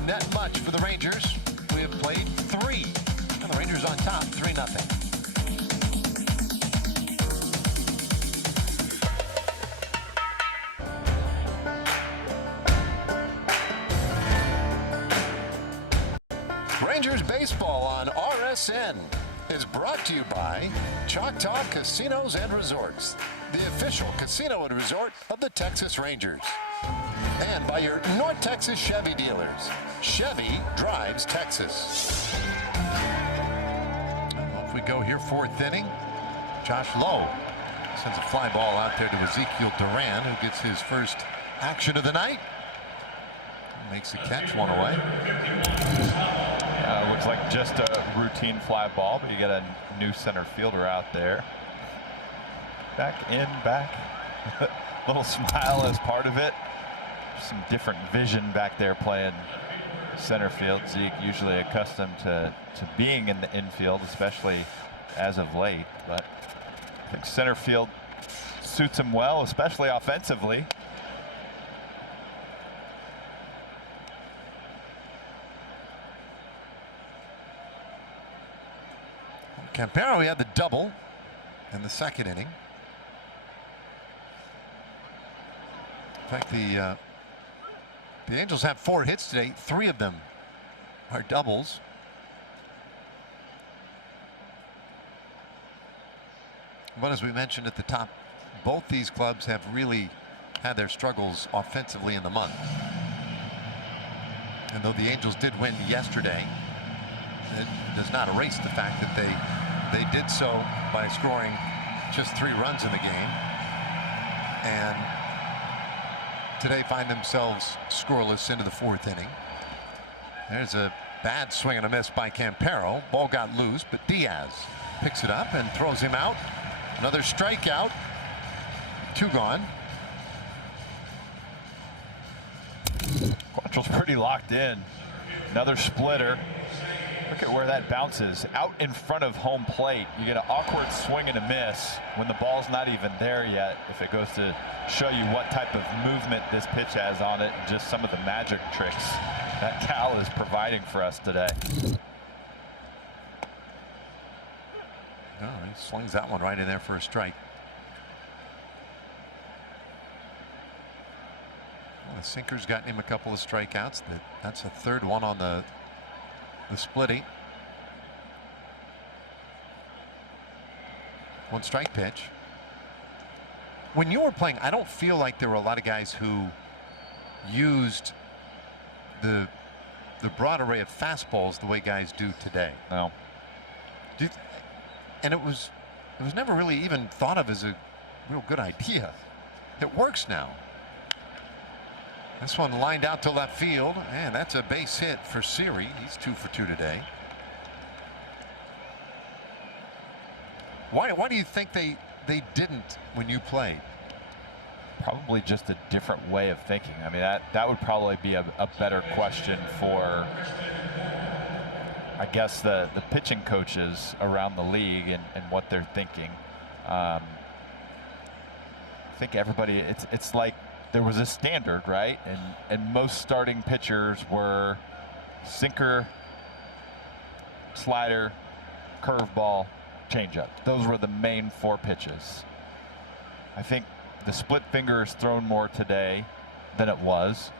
net much for the Rangers. We have played 3, and the Rangers on top, 3-0. Rangers baseball on RSN is brought to you by Choctaw Casinos and Resorts, the official casino and resort of the Texas Rangers. And by your North Texas Chevy dealers. Chevy drives Texas. Well, if we go here, fourth inning, Josh Lowe sends a fly ball out there to Ezekiel Duran, who gets his first action of the night. Makes the catch, one away. Looks like just a routine fly ball, but you got a new center fielder out there. Back in, back. Little smile as part of it. Some different vision back there playing center field. Zeke usually accustomed to being in the infield, especially as of late. But I think center field suits him well, especially offensively. Campero, he had the double in the second inning. In fact, the Angels have 4 hits today. 3 of them are doubles. But as we mentioned at the top, both these clubs have really had their struggles offensively in the month. And though the Angels did win yesterday, it does not erase the fact that they did so by scoring just 3 runs in the game, and today find themselves scoreless into the 4th inning. There's a bad swing and a miss by Campero. Ball got loose, but Diaz picks it up and throws him out. Another strikeout. 2 gone. Quantrill's pretty locked in. Another splitter. Look at where that bounces out in front of home plate. You get an awkward swing and a miss when the ball's not even there yet. If it goes to show you what type of movement this pitch has on it, and just some of the magic tricks that Cal is providing for us today. Oh, he slings that one right in there for a strike. Well, the sinker's gotten him a couple of strikeouts. That's a 3rd one on the splitting. 1 strike pitch. When you were playing, I don't feel like there were a lot of guys who used the broad array of fastballs the way guys do today. No. And it was never really even thought of as a real good idea. It works now. This one lined out to left field, and that's a base hit for Siri. He's 2 for 2 today. Why do you think they didn't when you played? Probably just a different way of thinking. I mean, that would probably be a better question for, I guess, the pitching coaches around the league and what they're thinking. I think everybody, it's like there was a standard, right? And most starting pitchers were sinker, slider, curveball, changeup. Those were the main 4 pitches. I think the split finger is thrown more today than it was.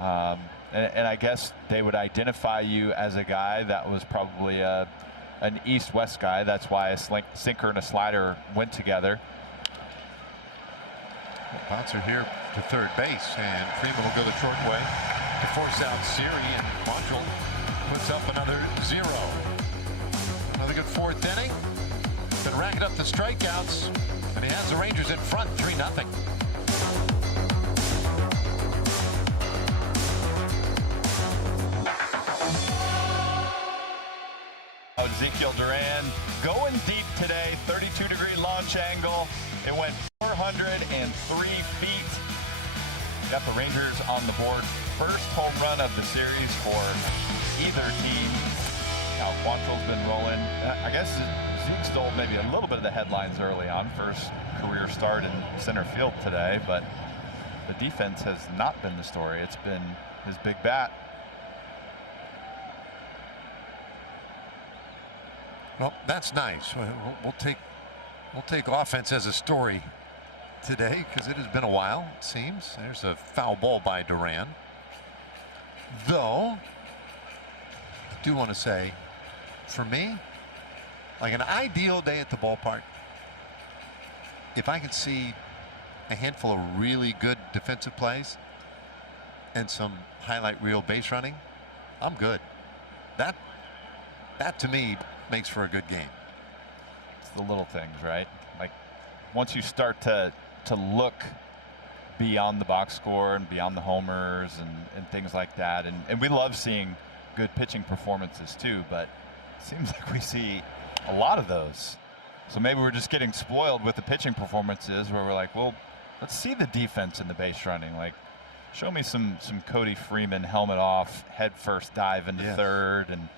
And I guess they would identify you as a guy that was probably an east-west guy. That's why a sinker and a slider went together. Bouncer here to 3rd base, and Freeman will go the short way to force out Siri, and Quantrill puts up another 0. Another good 4th inning. Been racking up the strikeouts, and he has the Rangers in front 3-0. Ezekiel Duran going deep today, 32-degree launch angle. It went 403 feet. Got the Rangers on the board. First home run of the series for either team. Now Quantrill's been rolling. I guess Zeke stole maybe a little bit of the headlines early on. First career start in center field today, but the defense has not been the story. It's been his big bat. Well, that's nice. We'll take offense as a story today, because it has been a while, it seems. There's a foul ball by Duran. Though do want to say, for me, like an ideal day at the ballpark, if I could see a handful of really good defensive plays and some highlight reel base running, I'm good. That to me makes for a good game. It's the little things, right? Like once you start to look beyond the box score and beyond the homers and things like that, and we love seeing good pitching performances too, but it seems like we see a lot of those. So maybe we're just getting spoiled with the pitching performances where we're like, well, let's see the defense in the base running. Like, show me some Cody Freeman helmet off, head first dive into third, and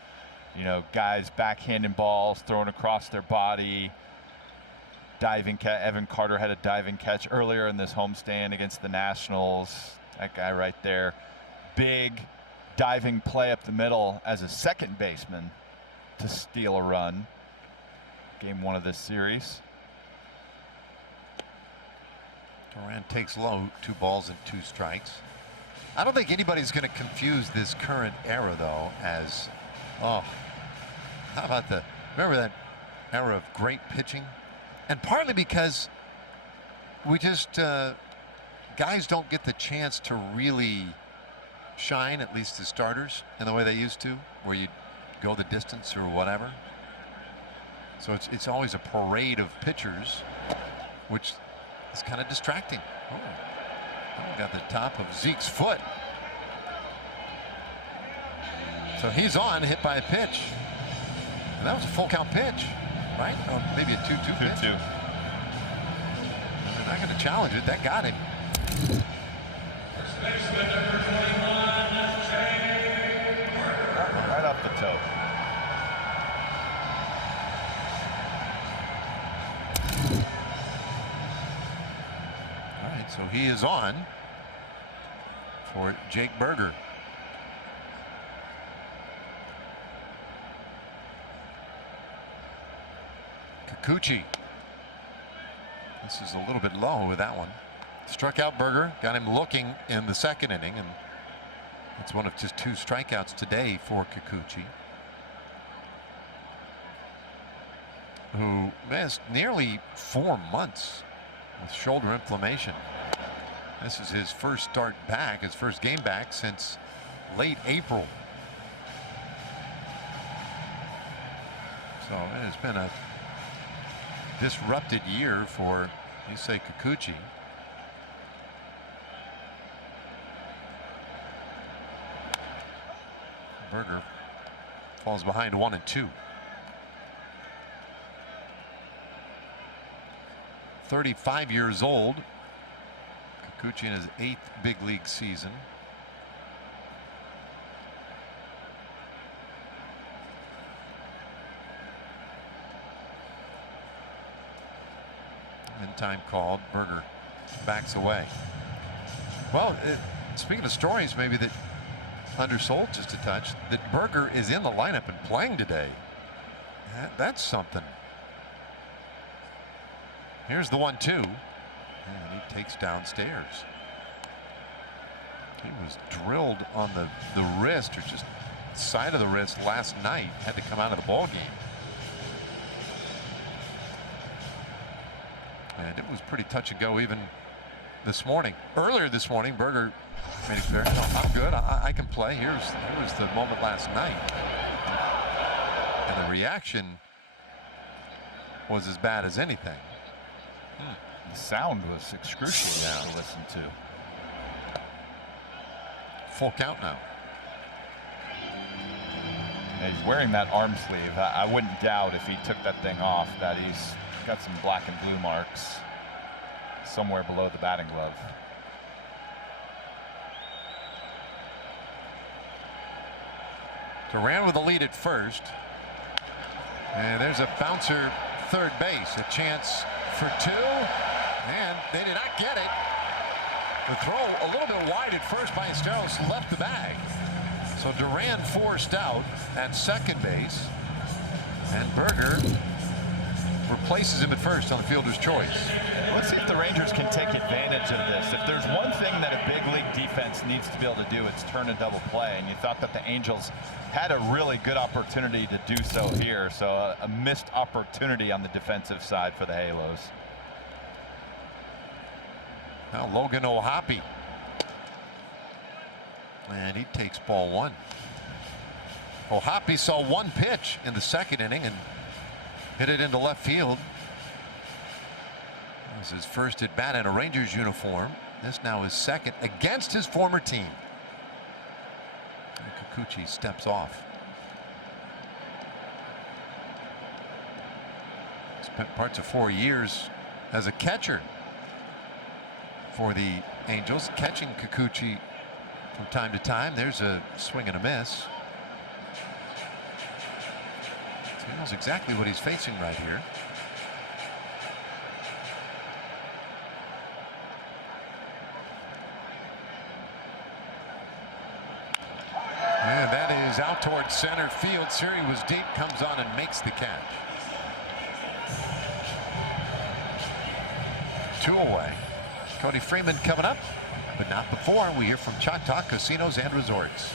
guys backhanding balls, throwing across their body. Diving catch. Evan Carter had a diving catch earlier in this homestand against the Nationals. That guy right there. Big diving play up the middle as a second baseman to steal a run. Game 1 of this series. Durant takes low, 2 balls and 2 strikes. I don't think anybody's going to confuse this current era, though, as, how about remember that era of great pitching? And partly because we just, guys don't get the chance to really shine, at least the starters, in the way they used to, where you go the distance or whatever. So it's always a parade of pitchers, which is kind of distracting. Got the top of Zeke's foot. So he's on, hit by a pitch. And that was a full count pitch, right? Or maybe a 2-2 pitch. 2-2. They're not going to challenge it. That got him. Right off the toe. All right, so he is on for Jake Berger. Kikuchi. This is a little bit low with that one. Struck out Berger, got him looking in the second inning, and it's one of just 2 strikeouts today for Kikuchi, who missed nearly 4 months with shoulder inflammation. This is his first start back, his first game back since late April. So it has been a disrupted year for, you say, Kikuchi. Berger falls behind 1-2. 35 years old. Kikuchi in his 8th big league season. In time called. Berger backs away. Well, speaking of stories maybe that undersold just a touch, that Berger is in the lineup and playing today. That's something. Here's the 1-2, and he takes downstairs. He was drilled on the wrist, or just side of the wrist last night. Had to come out of the ball game. And it was pretty touch and go even this morning. Earlier this morning, Berger made it clear, no, I'm good. I can play. Here's the moment last night. And the reaction was as bad as anything. The sound was excruciating to listen to. Full count now. And he's wearing that arm sleeve. I wouldn't doubt if he took that thing off that he's got some black and blue marks somewhere below the batting glove. Duran with the lead at first. And there's a bouncer third base. A chance for 2. And they did not get it. The throw a little bit wide at first by Esteros left the bag. So Duran forced out at second base. And Berger replaces him at first on the fielder's choice. Let's see if the Rangers can take advantage of this. If there's one thing that a big league defense needs to be able to do, it's turn a double play. And you thought that the Angels had a really good opportunity to do so here. So a missed opportunity on the defensive side for the Halos. Now Logan O'Hoppe. And he takes ball one. O'Hoppe saw one pitch in the second inning and hit it into left field. That was his first at bat in a Rangers uniform. This now is second against his former team. And Kikuchi steps off. Spent parts of 4 years as a catcher for the Angels, catching Kikuchi from time to time. There's a swing and a miss. So he knows exactly what he's facing right here. And that is out towards center field. Siri was deep, comes on and makes the catch. 2 away. Cody Freeman coming up, but not before we hear from Choctaw Casinos and Resorts.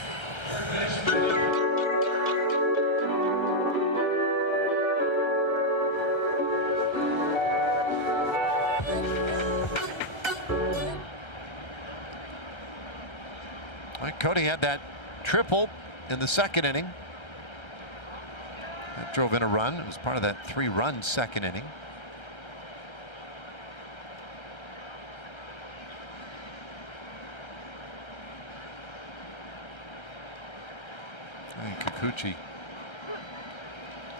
Cody had that triple in the second inning. That drove in a run. It was part of that 3-run second inning. And Kikuchi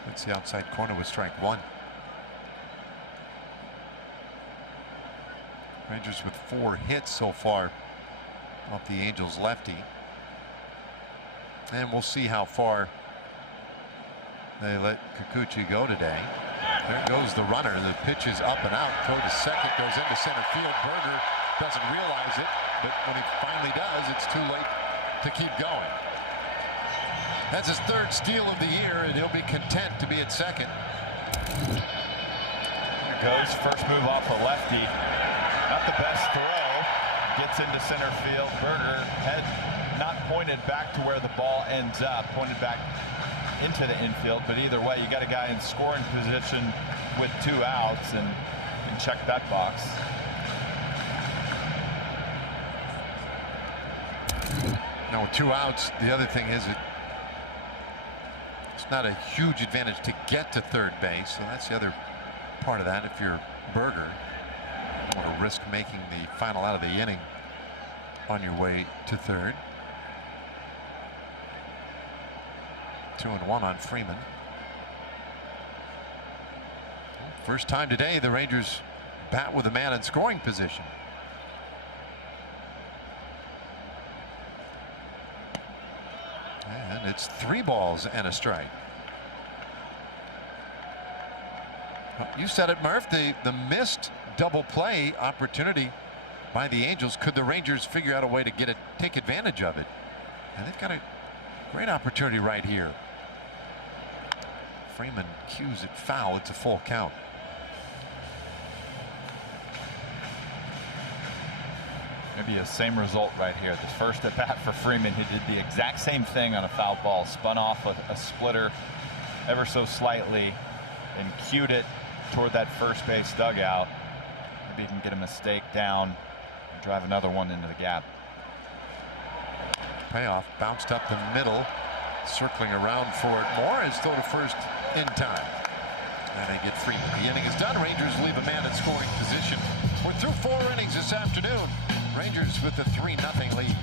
hits the outside corner with strike 1. Rangers with 4 hits so far off the Angels lefty. And we'll see how far they let Kikuchi go today. There goes the runner. The pitch is up and out. Throw to second, goes into center field. Berger doesn't realize it, but when he finally does, it's too late to keep going. That's his 3rd steal of the year, and he'll be content to be at second. There goes first move off a lefty. Not the best throw. Gets into center field. Berger head not pointed back to where the ball ends up, pointed back into the infield. But either way, you got a guy in scoring position with 2 outs, and check that box. Now with 2 outs, the other thing is it's not a huge advantage to get to third base, so that's the other part of that. If you're Berger, you don't want to risk making the final out of the inning on your way to third. 2-1 on Freeman. First time today the Rangers bat with a man in scoring position. And it's 3 balls and a strike. You said it, Murph, the missed double play opportunity by the Angels. Could the Rangers figure out a way to take advantage of it? And they've got a great opportunity right here. Freeman cues it foul. It's a full count. Maybe a same result right here. The first at bat for Freeman, he did the exact same thing on a foul ball. Spun off a splitter ever so slightly and cued it toward that first base dugout. Maybe he can get a mistake down and drive another one into the gap. Payoff bounced up the middle, circling around for it. Morris throw to first in time. And they get Freeman. The inning is done. Rangers leave a man in scoring position. We're through 4 innings this afternoon. Rangers with a 3-0 lead.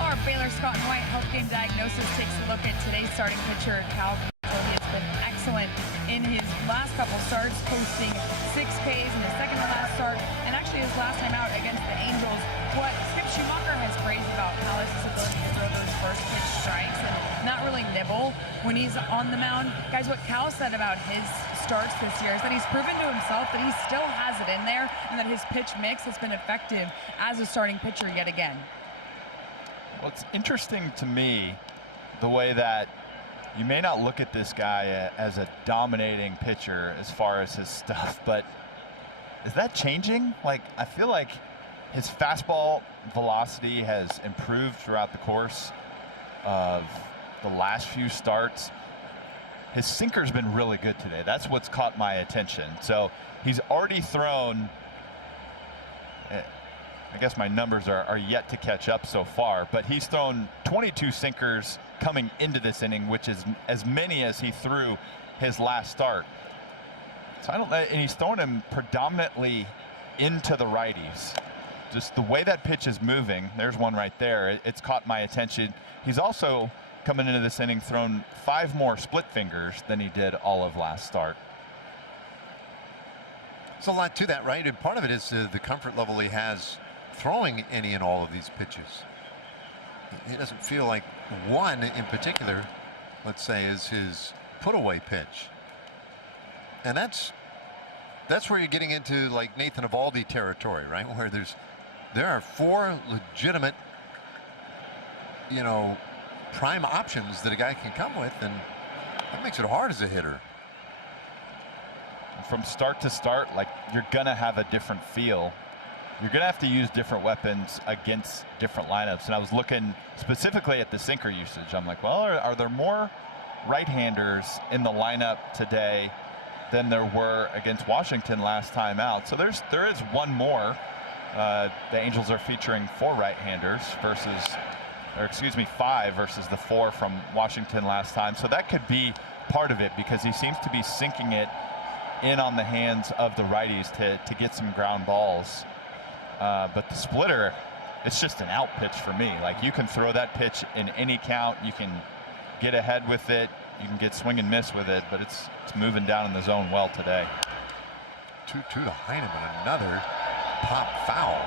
Our Baylor Scott and White Health Game Diagnosis takes a look at today's starting pitcher, Cal. He has been excellent in his last couple starts, posting 6 Ks in the second to last start, and actually his last time out against the Angels. What Skip Schumacher has praised about Cal's ability to throw those first pitch strikes and not really nibble when he's on the mound. Guys, what Cal said about his starts this year is that he's proven to himself that he still has it in there and that his pitch mix has been effective as a starting pitcher yet again. Well, it's interesting to me the way that you may not look at this guy as a dominating pitcher as far as his stuff, but is that changing? Like, I feel like his fastball velocity has improved throughout the course of the last few starts. His sinker's been really good today. That's what's caught my attention. So he's already thrown, I guess my numbers are yet to catch up so far, but he's thrown 22 sinkers coming into this inning, which is as many as he threw his last start. So and he's throwing him predominantly into the righties. Just the way that pitch is moving, there's one right there, it's caught my attention. He's also, coming into this inning, thrown 5 more split fingers than he did all of last start. There's a lot to that, right? And part of it is the comfort level he has throwing any and all of these pitches. He doesn't feel like one in particular, let's say, is his put-away pitch. And that's where you're getting into like Nathan Eovaldi territory, right? Where there are 4 legitimate, you know, prime options that a guy can come with, and that makes it hard as a hitter. From start to start, like, you're gonna have a different feel. You're gonna have to use different weapons against different lineups. And I was looking specifically at the sinker usage. I'm like, well, are there more right-handers in the lineup today than there were against Washington last time out? So there is one more. The Angels are featuring 4 right-handers versus, or excuse me, 5 versus the 4 from Washington last time. So that could be part of it, because he seems to be sinking it in on the hands of the righties to get some ground balls. But the splitter, it's just an out pitch for me. Like, you can throw that pitch in any count. You can get ahead with it. You can get swing and miss with it, but it's moving down in the zone well today. 2-2 to Heineman, another pop foul.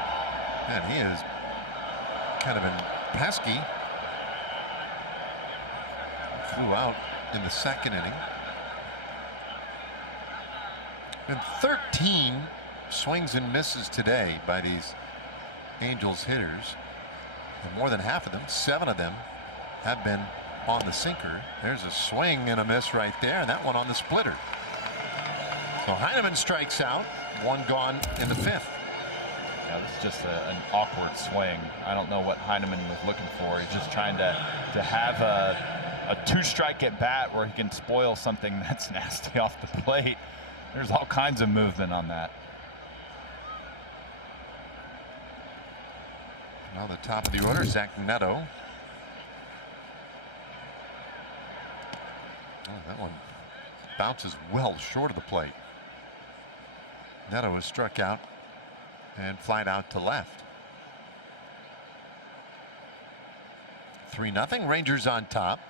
Man, he has kind of been pesky. Flew out in the second inning. And 13 swings and misses today by these Angels hitters, and more than half of them, 7 of them, have been on the sinker. There's a swing and a miss right there, and that one on the splitter. So Heineman strikes out, 1 gone in the 5th. Yeah, this is just an awkward swing. I don't know what Heineman was looking for. He's just trying to have a 2-strike at bat where he can spoil something that's nasty off the plate. There's all kinds of movement on that. Now the top of the order, Zach Neto. Oh, that one bounces well short of the plate. Neto is struck out and flied out to left. 3-0, Rangers on top.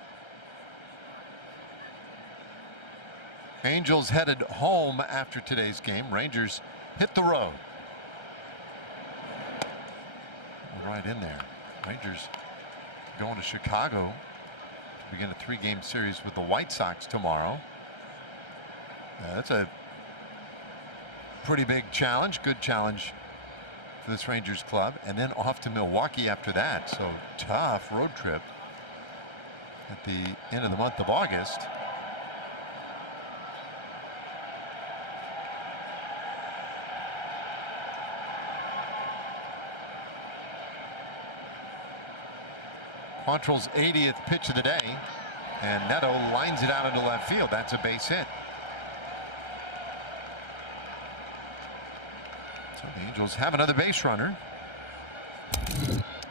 Angels headed home after today's game. Rangers hit the road. Right in there. Rangers going to Chicago to begin a 3-game series with the White Sox tomorrow. That's a pretty big challenge, good challenge for this Rangers club, and then off to Milwaukee after that. So tough road trip at the end of the month of August. Quantrill's 80th pitch of the day, and Neto lines it out into left field. That's a base hit. So the Angels have another base runner.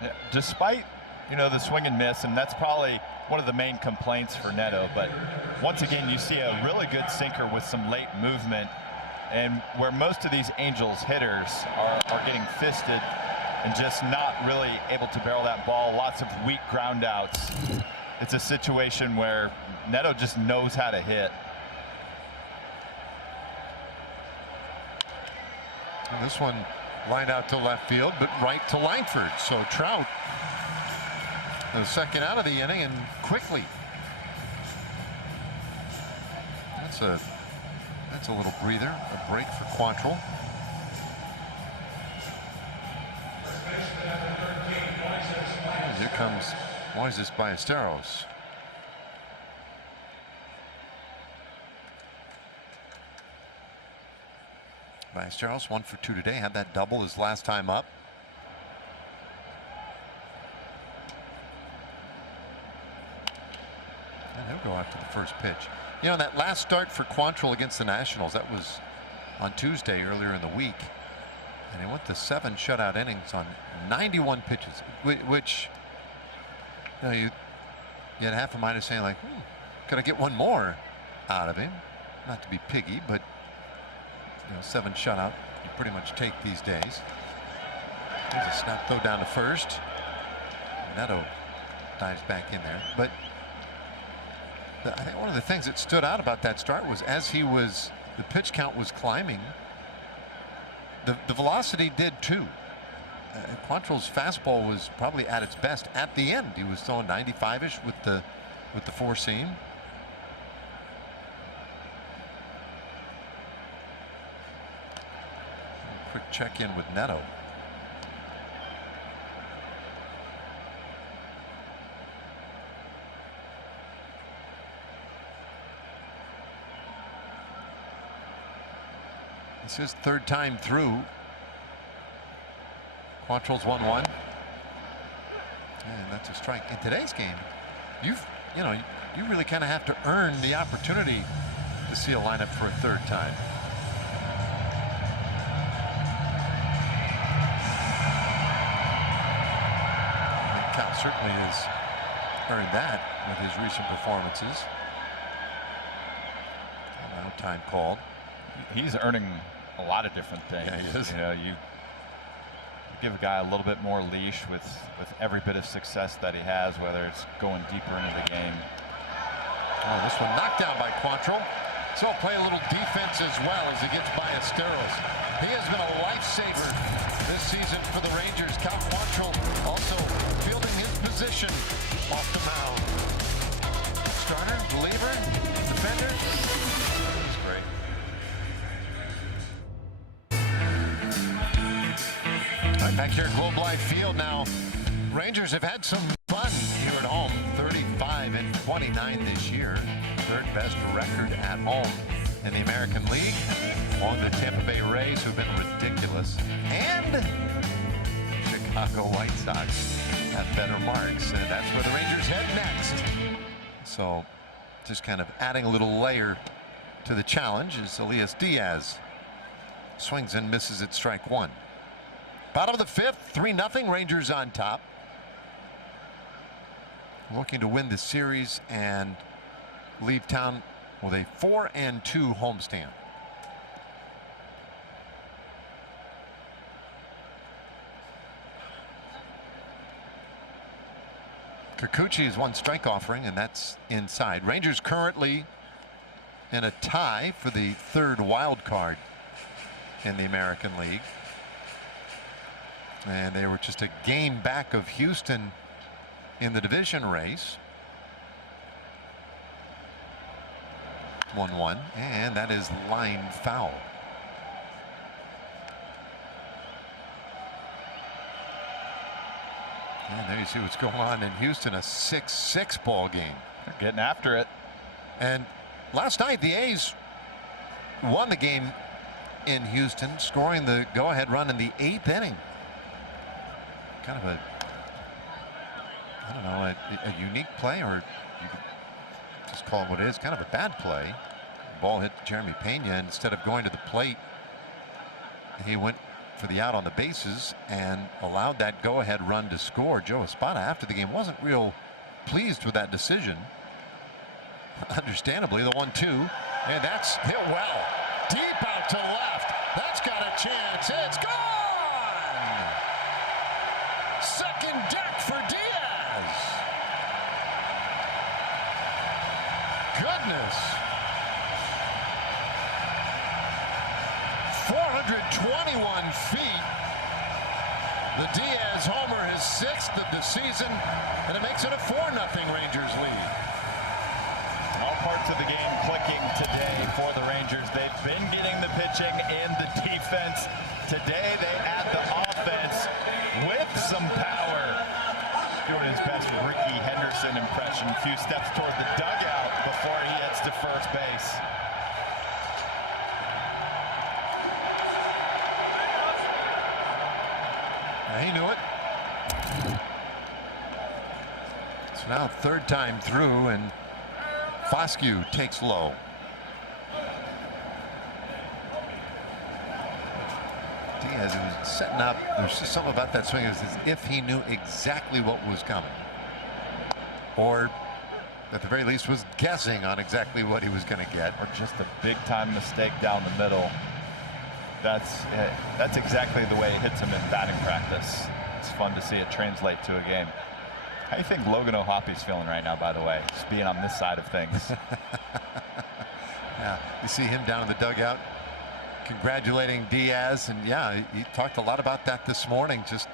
Yeah, despite, you know, the swing and miss, and that's probably one of the main complaints for Neto, but once again you see a really good sinker with some late movement, and where most of these Angels hitters are getting fisted and just not really able to barrel that ball. Lots of weak ground outs. It's a situation where Neto just knows how to hit. And this one lined out to left field, but right to Langford. So Trout, the second out of the inning, and quickly. That's a little breather, a break for Quantrill. comes Moises Ballesteros. Ballesteros 1 for 2 today. Had that double his last time up. And he'll go after the first pitch. You know, that last start for Quantrill against the Nationals, that was on Tuesday earlier in the week. And he went to 7 shutout innings on 91 pitches, which, you know, you had half a mind of saying, like, could I get one more out of him? Not to be piggy, but, you know, 7 shutout you pretty much take these days. There's a snap throw down to first. Neto dives back in there. But I think one of the things that stood out about that start was as the pitch count was climbing, the velocity did too. Quantrill's fastball was probably at its best at the end. He was throwing 95-ish with the 4-seam. Quick check in with Neto. This is third time through. Quantrill's 1-1. And that's a strike. In today's game, you really kind of have to earn the opportunity to see a lineup for a third time. And Cal certainly has earned that with his recent performances. Now time called. He's earning a lot of different things. Yeah, he is. You know, you give a guy a little bit more leash with every bit of success that he has, whether it's going deeper into the game. Oh, this one knocked down by Quantrill. So he'll play a little defense as well as he gets by Ballesteros. He has been a lifesaver this season for the Rangers. Cal Quantrill also fielding his position off the mound. Starter, reliever, defender. That's great. Right back here at Globe Life Field now. Rangers have had some fun here at home. 35-29 this year. Third best record at home in the American League. Along the Tampa Bay Rays, who've been ridiculous. And Chicago White Sox have better marks. And that's where the Rangers head next. So just kind of adding a little layer to the challenge as Elias Diaz swings and misses at strike 1. Bottom of the 5th, 3-0, Rangers on top. Looking to win the series and leave town with a 4-2 homestand. Kikuchi is 1 strike offering, and that's inside. Rangers currently in a tie for the 3rd wild card in the American League. And they were just a game back of Houston in the division race. 1-1, and that is line foul. And there you see what's going on in Houston, a 6-6 ball game. They're getting after it. And last night the A's won the game in Houston, scoring the go-ahead run in the 8th inning. Kind of a unique play, or you could just call it what it is, kind of a bad play. The ball hit Jeremy Pena, and instead of going to the plate, he went for the out on the bases and allowed that go-ahead run to score. Joe Espada after the game wasn't real pleased with that decision. Understandably, the 1-2, and that's hit well. Deep out to left. That's got a chance. It's gone! Second deck for Diaz. Goodness. 421 feet. The Diaz homer, his 6th of the season, and it makes it a 4-0 Rangers lead. All parts of the game clicking today for the Rangers. They've been getting the pitching and the defense. Today they add the offense with some power. Doing his best Ricky Henderson impression. A few steps toward the dugout before he heads to first base. He knew it. So now third time through, and Foscue takes low. Diaz was setting up. There's just something about that swing as if he knew exactly what was coming, or at the very least was guessing on exactly what he was going to get. Or just a big time mistake down the middle. That's exactly the way it hits him in batting practice. It's fun to see it translate to a game. How do you think Logan O'Hoppy's feeling right now, by the way, just being on this side of things? Yeah, you see him down in the dugout congratulating Diaz, and yeah, he talked a lot about that this morning. Just,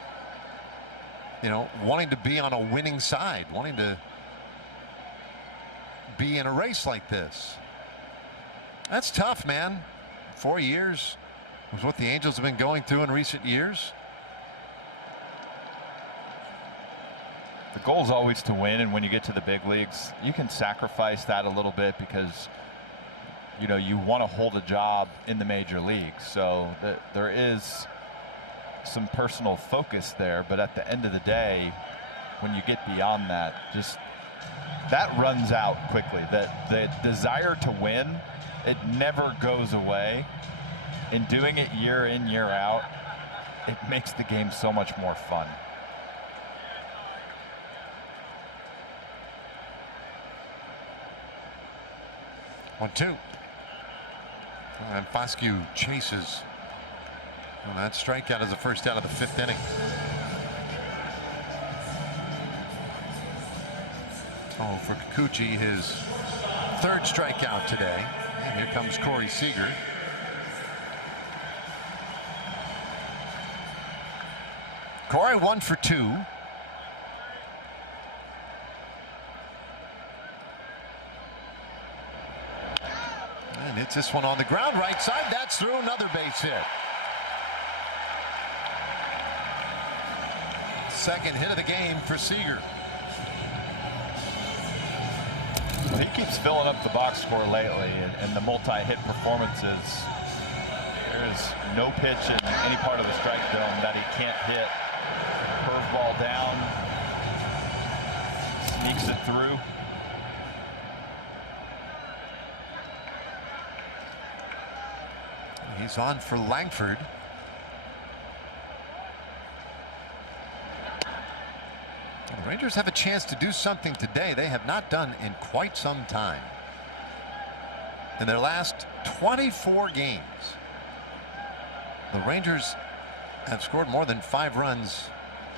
you know, wanting to be on a winning side, wanting to be in a race like this. That's tough, man. 4 years was what the Angels have been going through in recent years. The goal is always to win, and when you get to the big leagues, you can sacrifice that a little bit because, you know, you want to hold a job in the major leagues. So there is some personal focus there, but at the end of the day, when you get beyond that, just that runs out quickly. The desire to win, it never goes away. And doing it year in, year out, it makes the game so much more fun. One, two. And Foscue chases. Well, that strikeout is the first out of the fifth inning. Oh, for Kikuchi, his third strikeout today. And here comes Corey Seager. Corey 1 for 2. And hits this one on the ground, right side. That's through, another base hit. Second hit of the game for Seager. Well, he keeps filling up the box score lately, and the multi-hit performances. There's no pitch in any part of the strike zone that he can't hit. Curveball down, sneaks it through. He's on for Langford. The Rangers have a chance to do something today they have not done in quite some time. In their last 24 games, the Rangers have scored more than 5 runs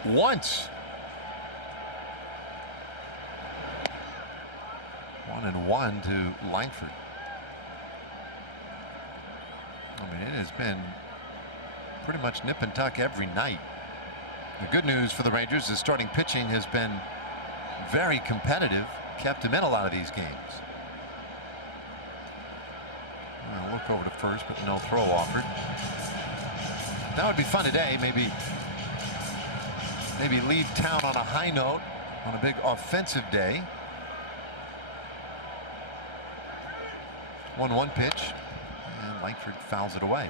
once. 1-1 to Langford. I mean, it has been pretty much nip and tuck every night. The good news for the Rangers is starting pitching has been very competitive, kept them in a lot of these games. I'll look over to first, but no throw offered. That would be fun today. Maybe leave town on a high note on a big offensive day. 1-1 pitch, and Langford fouls it away.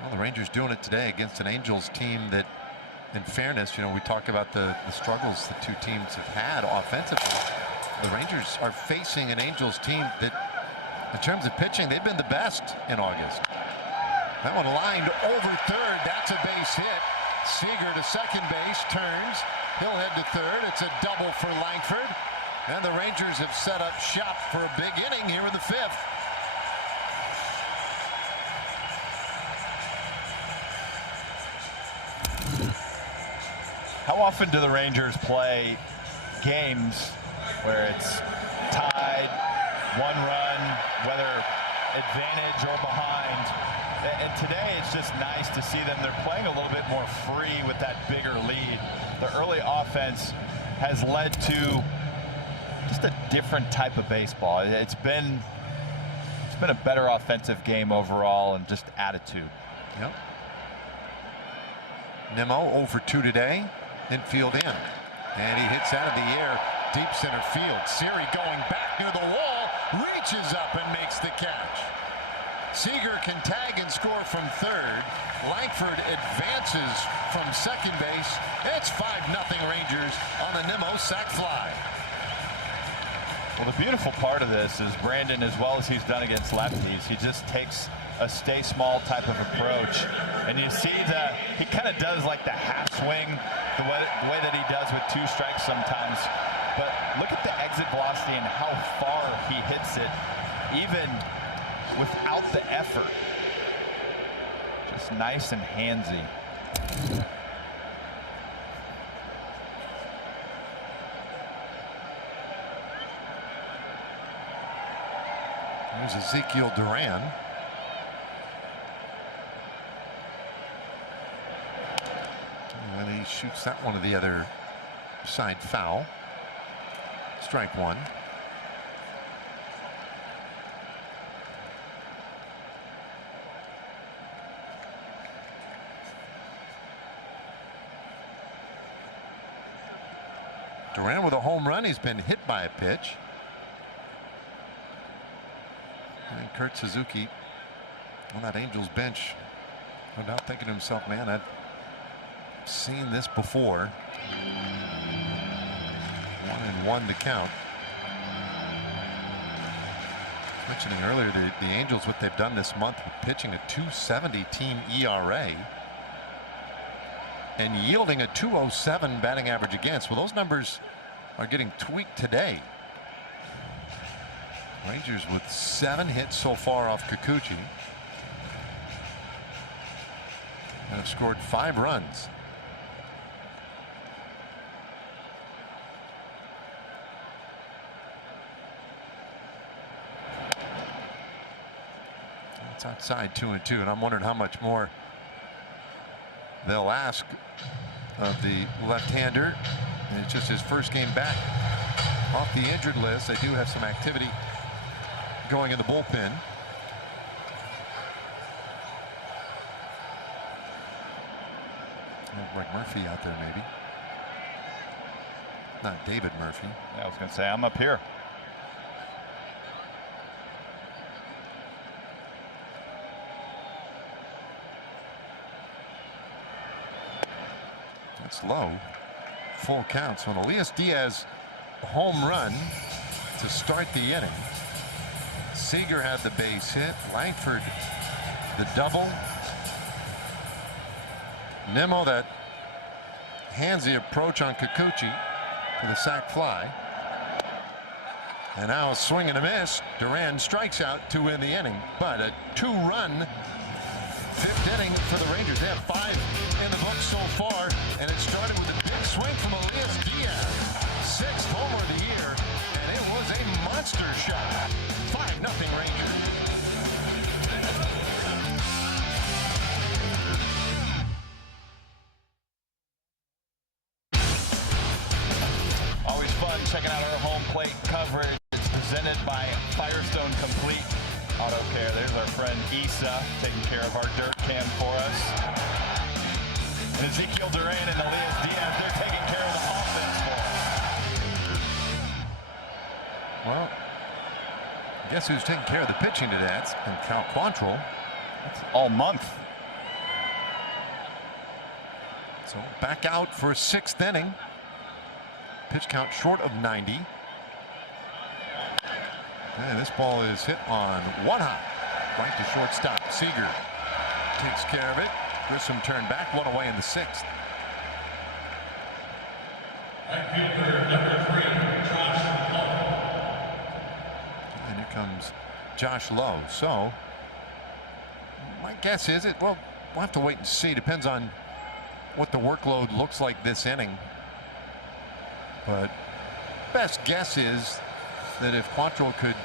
Well, the Rangers doing it today against an Angels team that, in fairness, you know, we talk about the struggles the two teams have had offensively. The Rangers are facing an Angels team that, in terms of pitching, they've been the best in August. That one lined over third. That's a base hit. Seager to second base, turns. He'll head to third. It's a double for Langford. And the Rangers have set up shop for a big inning here in the fifth. How often do the Rangers play games where it's tied, 1 run, whether advantage or behind? And today it's just nice to see them. They're playing a little bit more free with that bigger lead. The early offense has led to just a different type of baseball. It's been been a better offensive game overall and just attitude. Yep. Nimmo 0 for 2 today. Infield in. And he hits out of the air. Deep center field. Siri going back near the wall. Reaches up and makes the catch. Seager can tag and score from third. Langford advances from second base. It's 5-0 Rangers on the Nimmo sac fly. Well, the beautiful part of this is Brandon, as well as he's done against lefties, he just takes a stay small type of approach. And you see that he kind of does like the half swing, the way that he does with 2 strikes sometimes. But look at the exit velocity and how far he hits it, even without the effort. Just nice and handsy. Here's Ezekiel Duran. And he shoots that one to the other side foul. Strike 1. Duran with a home run. He's been hit by a pitch. And Kurt Suzuki on that Angels bench, no doubt thinking to himself, man, I've seen this before. 1-1 to count. Mentioning earlier the Angels, what they've done this month with pitching a .270 team ERA and yielding a .207 batting average against. Well, those numbers are getting tweaked today. Rangers with 7 hits so far off Kikuchi and have scored 5 runs. It's outside 2-2, and I'm wondering how much more they'll ask of the left-hander. And it's just his first game back off the injured list. They do have some activity going in the bullpen. Like Murphy out there, maybe. Not David Murphy. Yeah, I was going to say, I'm up here. That's low. Full count. So an Elias Diaz home run to start the inning. Seager had the base hit. Langford the double. Nimmo that handsy approach on Kikuchi for the sac fly. And now a swing and a miss. Duran strikes out to win the inning. But a 2-run 5th inning for the Rangers. They have 5 in the books so far. And it started with a big swing from Elias Diaz. 6th homer of the year. And it was a monster shot. 5-0 Rangers. Always fun checking out our home plate coverage. It's presented by Firestone Complete Auto Care. There's our friend Issa taking care of our dirt cam for us. And Ezekiel Duran and Elias Diaz, they're taking care of the offense for us. Well, guess who's taking care of the pitching today? That's been Cal Quantrill. That's all month. So back out for 6th inning. Pitch count short of 90. And this ball is hit on 1 hop. Right to shortstop. Seager takes care of it. Grissom turned back, 1 away in the 6th. And here comes Josh Lowe. So my guess is we'll have to wait and see. Depends on what the workload looks like this inning. But best guess is that if Quantrill could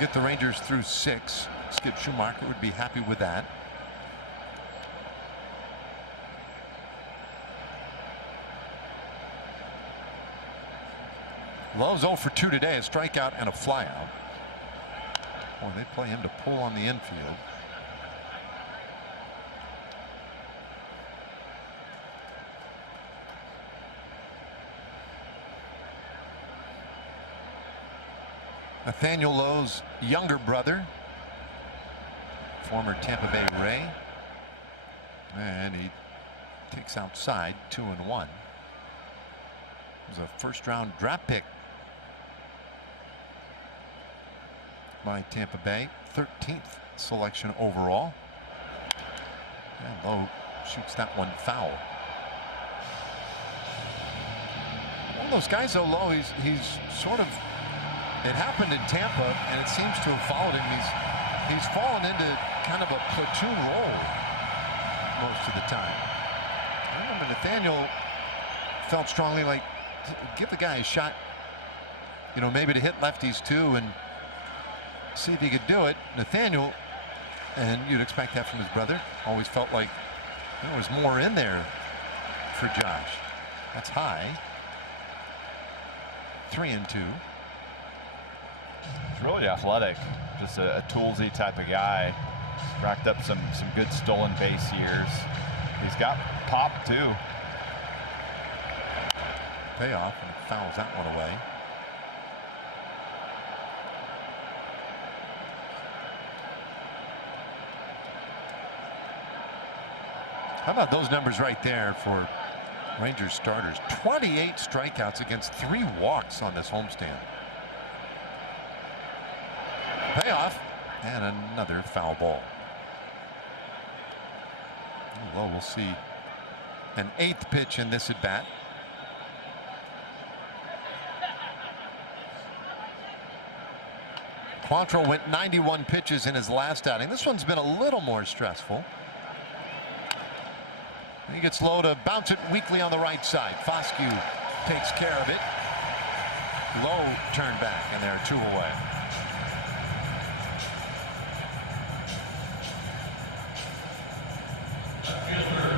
get the Rangers through 6, Skip Schumacher would be happy with that. Lowe's 0 for 2 today, a strikeout and a flyout. Boy, they play him to pull on the infield. Nathaniel Lowe's younger brother, former Tampa Bay Ray, and he takes outside 2-1. It was a first-round draft pick by Tampa Bay, 13th selection overall. And Lowe shoots that one foul. One of those guys, though, Lowe, he's sort of, it happened in Tampa, and it seems to have followed him. He's fallen into kind of a platoon role most of the time. I remember Nathaniel felt strongly like, give the guy a shot, you know, maybe to hit lefties too and see if he could do it. Nathaniel, and you'd expect that from his brother, always felt like there was more in there for Josh. That's high. 3-2. He's really athletic, just a toolsy type of guy. He's racked up some good stolen base years. He's got pop too. Payoff, and fouls that one away. How about those numbers right there for Rangers starters? 28 strikeouts against 3 walks on this homestand. Payoff, and another foul ball. Well, we'll see an 8th pitch in this at bat. Quantrill went 91 pitches in his last outing. This one's been a little more stressful. He gets Lowe to bounce it weakly on the right side. Foscue takes care of it. Lowe turned back, and there are 2 away.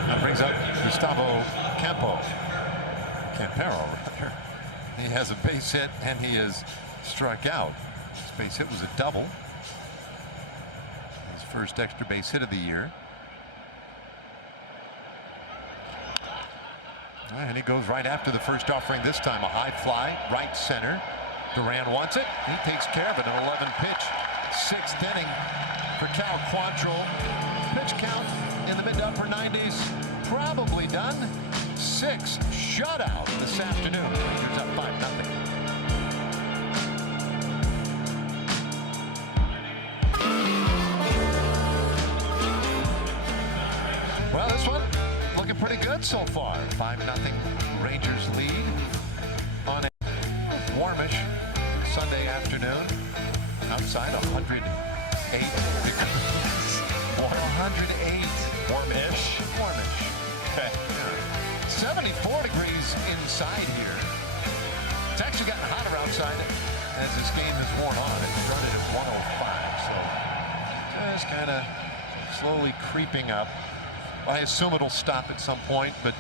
That brings up Gustavo Campero, rather. He has a base hit, and he is struck out. His base hit was a double. His first extra base hit of the year. And he goes right after the first offering this time. A high fly, right center. Duran wants it. He takes care of it. An 11 pitch, 6th inning for Cal Quantrill. Pitch count in the mid to upper 90s. Probably done. 6 shutout this afternoon. Rangers up 5-0. Well, this one looking pretty good so far. 5-0 Rangers lead on a warmish Sunday afternoon. Outside 108 degrees. 108. Warmish. Warmish. Okay. Yeah. 74 degrees inside here. It's actually gotten hotter outside as this game has worn on. It's running at 105. So just kind of slowly creeping up. I assume it'll stop at some point, but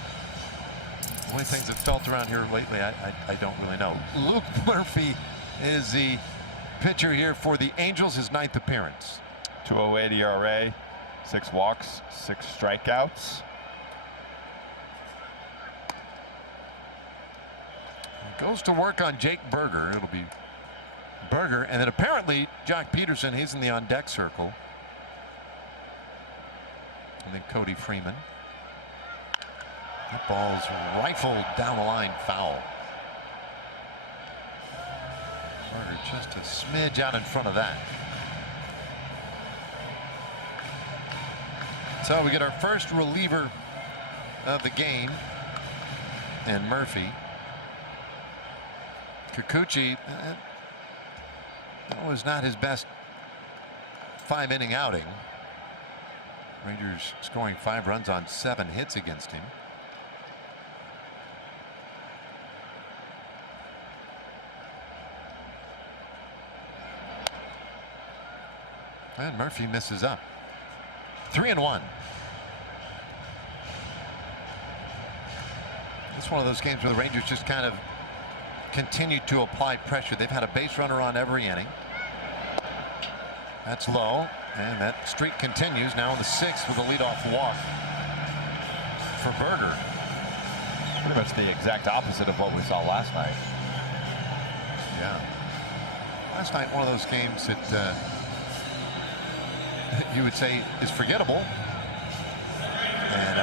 the way things have felt around here lately, I don't really know. Luke Murphy is the pitcher here for the Angels, his 9th appearance. 2.08 ERA, 6 walks, 6 strikeouts. Goes to work on Jake Berger. It'll be Berger, and then apparently Jock Peterson, he's in the on-deck circle. And then Cody Freeman. That ball's rifled down the line, foul. Berger just a smidge out in front of that. So we get our first reliever of the game, and Murphy. Kikuchi, that was not his best 5-inning outing. Rangers scoring 5 runs on 7 hits against him. And Murphy misses up. 3-1. It's one of those games where the Rangers just kind of continue to apply pressure. They've had a base runner on every inning. That's low, and that streak continues now in the 6th with a leadoff walk for Berger. Pretty much the exact opposite of what we saw last night. Yeah. Last night, one of those games that you would say is forgettable. And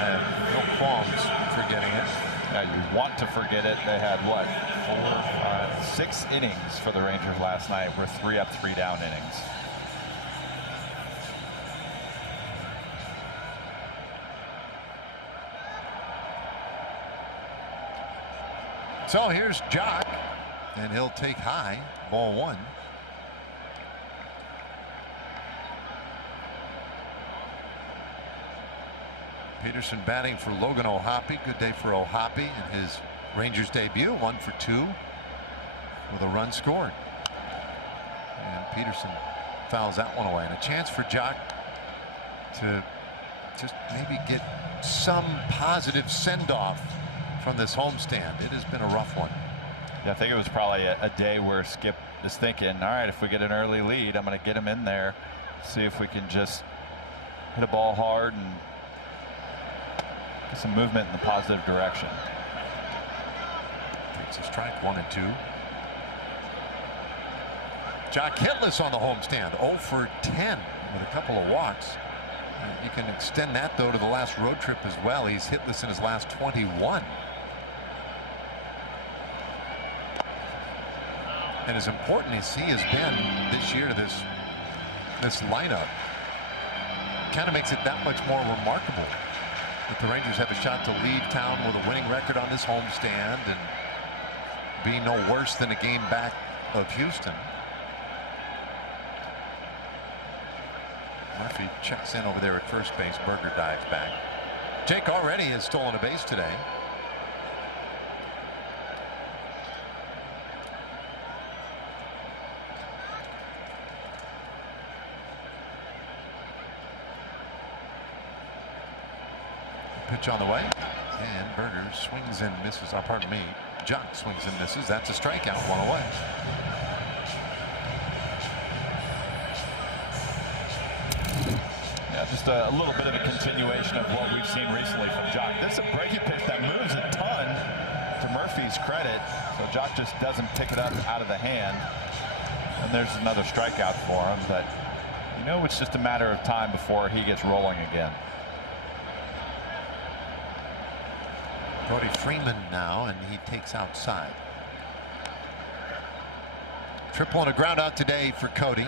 no qualms forgetting it. Yeah, you want to forget it. They had, what, 4, 5, 6 innings for the Rangers last night. We're 3 up, 3 down innings. So here's Jock, and he'll take high, ball 1. Peterson batting for Logan O'Hoppe. Good day for O'Hoppe in his Rangers debut. 1 for 2 with a run scored. And Peterson fouls that one away. And a chance for Jock to just maybe get some positive send-off from this homestand. It has been a rough one. Yeah, I think it was probably a day where Skip is thinking, all right, if we get an early lead, I'm going to get him in there, see if we can just hit a ball hard and get some movement in the positive direction. Takes a strike, 1 and 2. Jock hitless on the homestand, 0 for 10 with a couple of walks. You can extend that, though, to the last road trip as well. He's hitless in his last 21. And as important as he has been this year to this lineup, kind of makes it that much more remarkable that the Rangers have a shot to leave town with a winning record on this homestand and be no worse than a game back of Houston. Murphy checks in over there at first base. Berger dives back. Jake already has stolen a base today. Pitch on the way, and Berger swings and misses. Oh, pardon me. Jock swings and misses. That's a strikeout, 1 away. Yeah, just a little bit of a continuation of what we've seen recently from Jock. This is a breaking pitch that moves a ton, to Murphy's credit. So Jock just doesn't pick it up out of the hand. And there's another strikeout for him, but you know it's just a matter of time before he gets rolling again. Brody Freeman now, and he takes outside. Triple and a ground out today for Cody.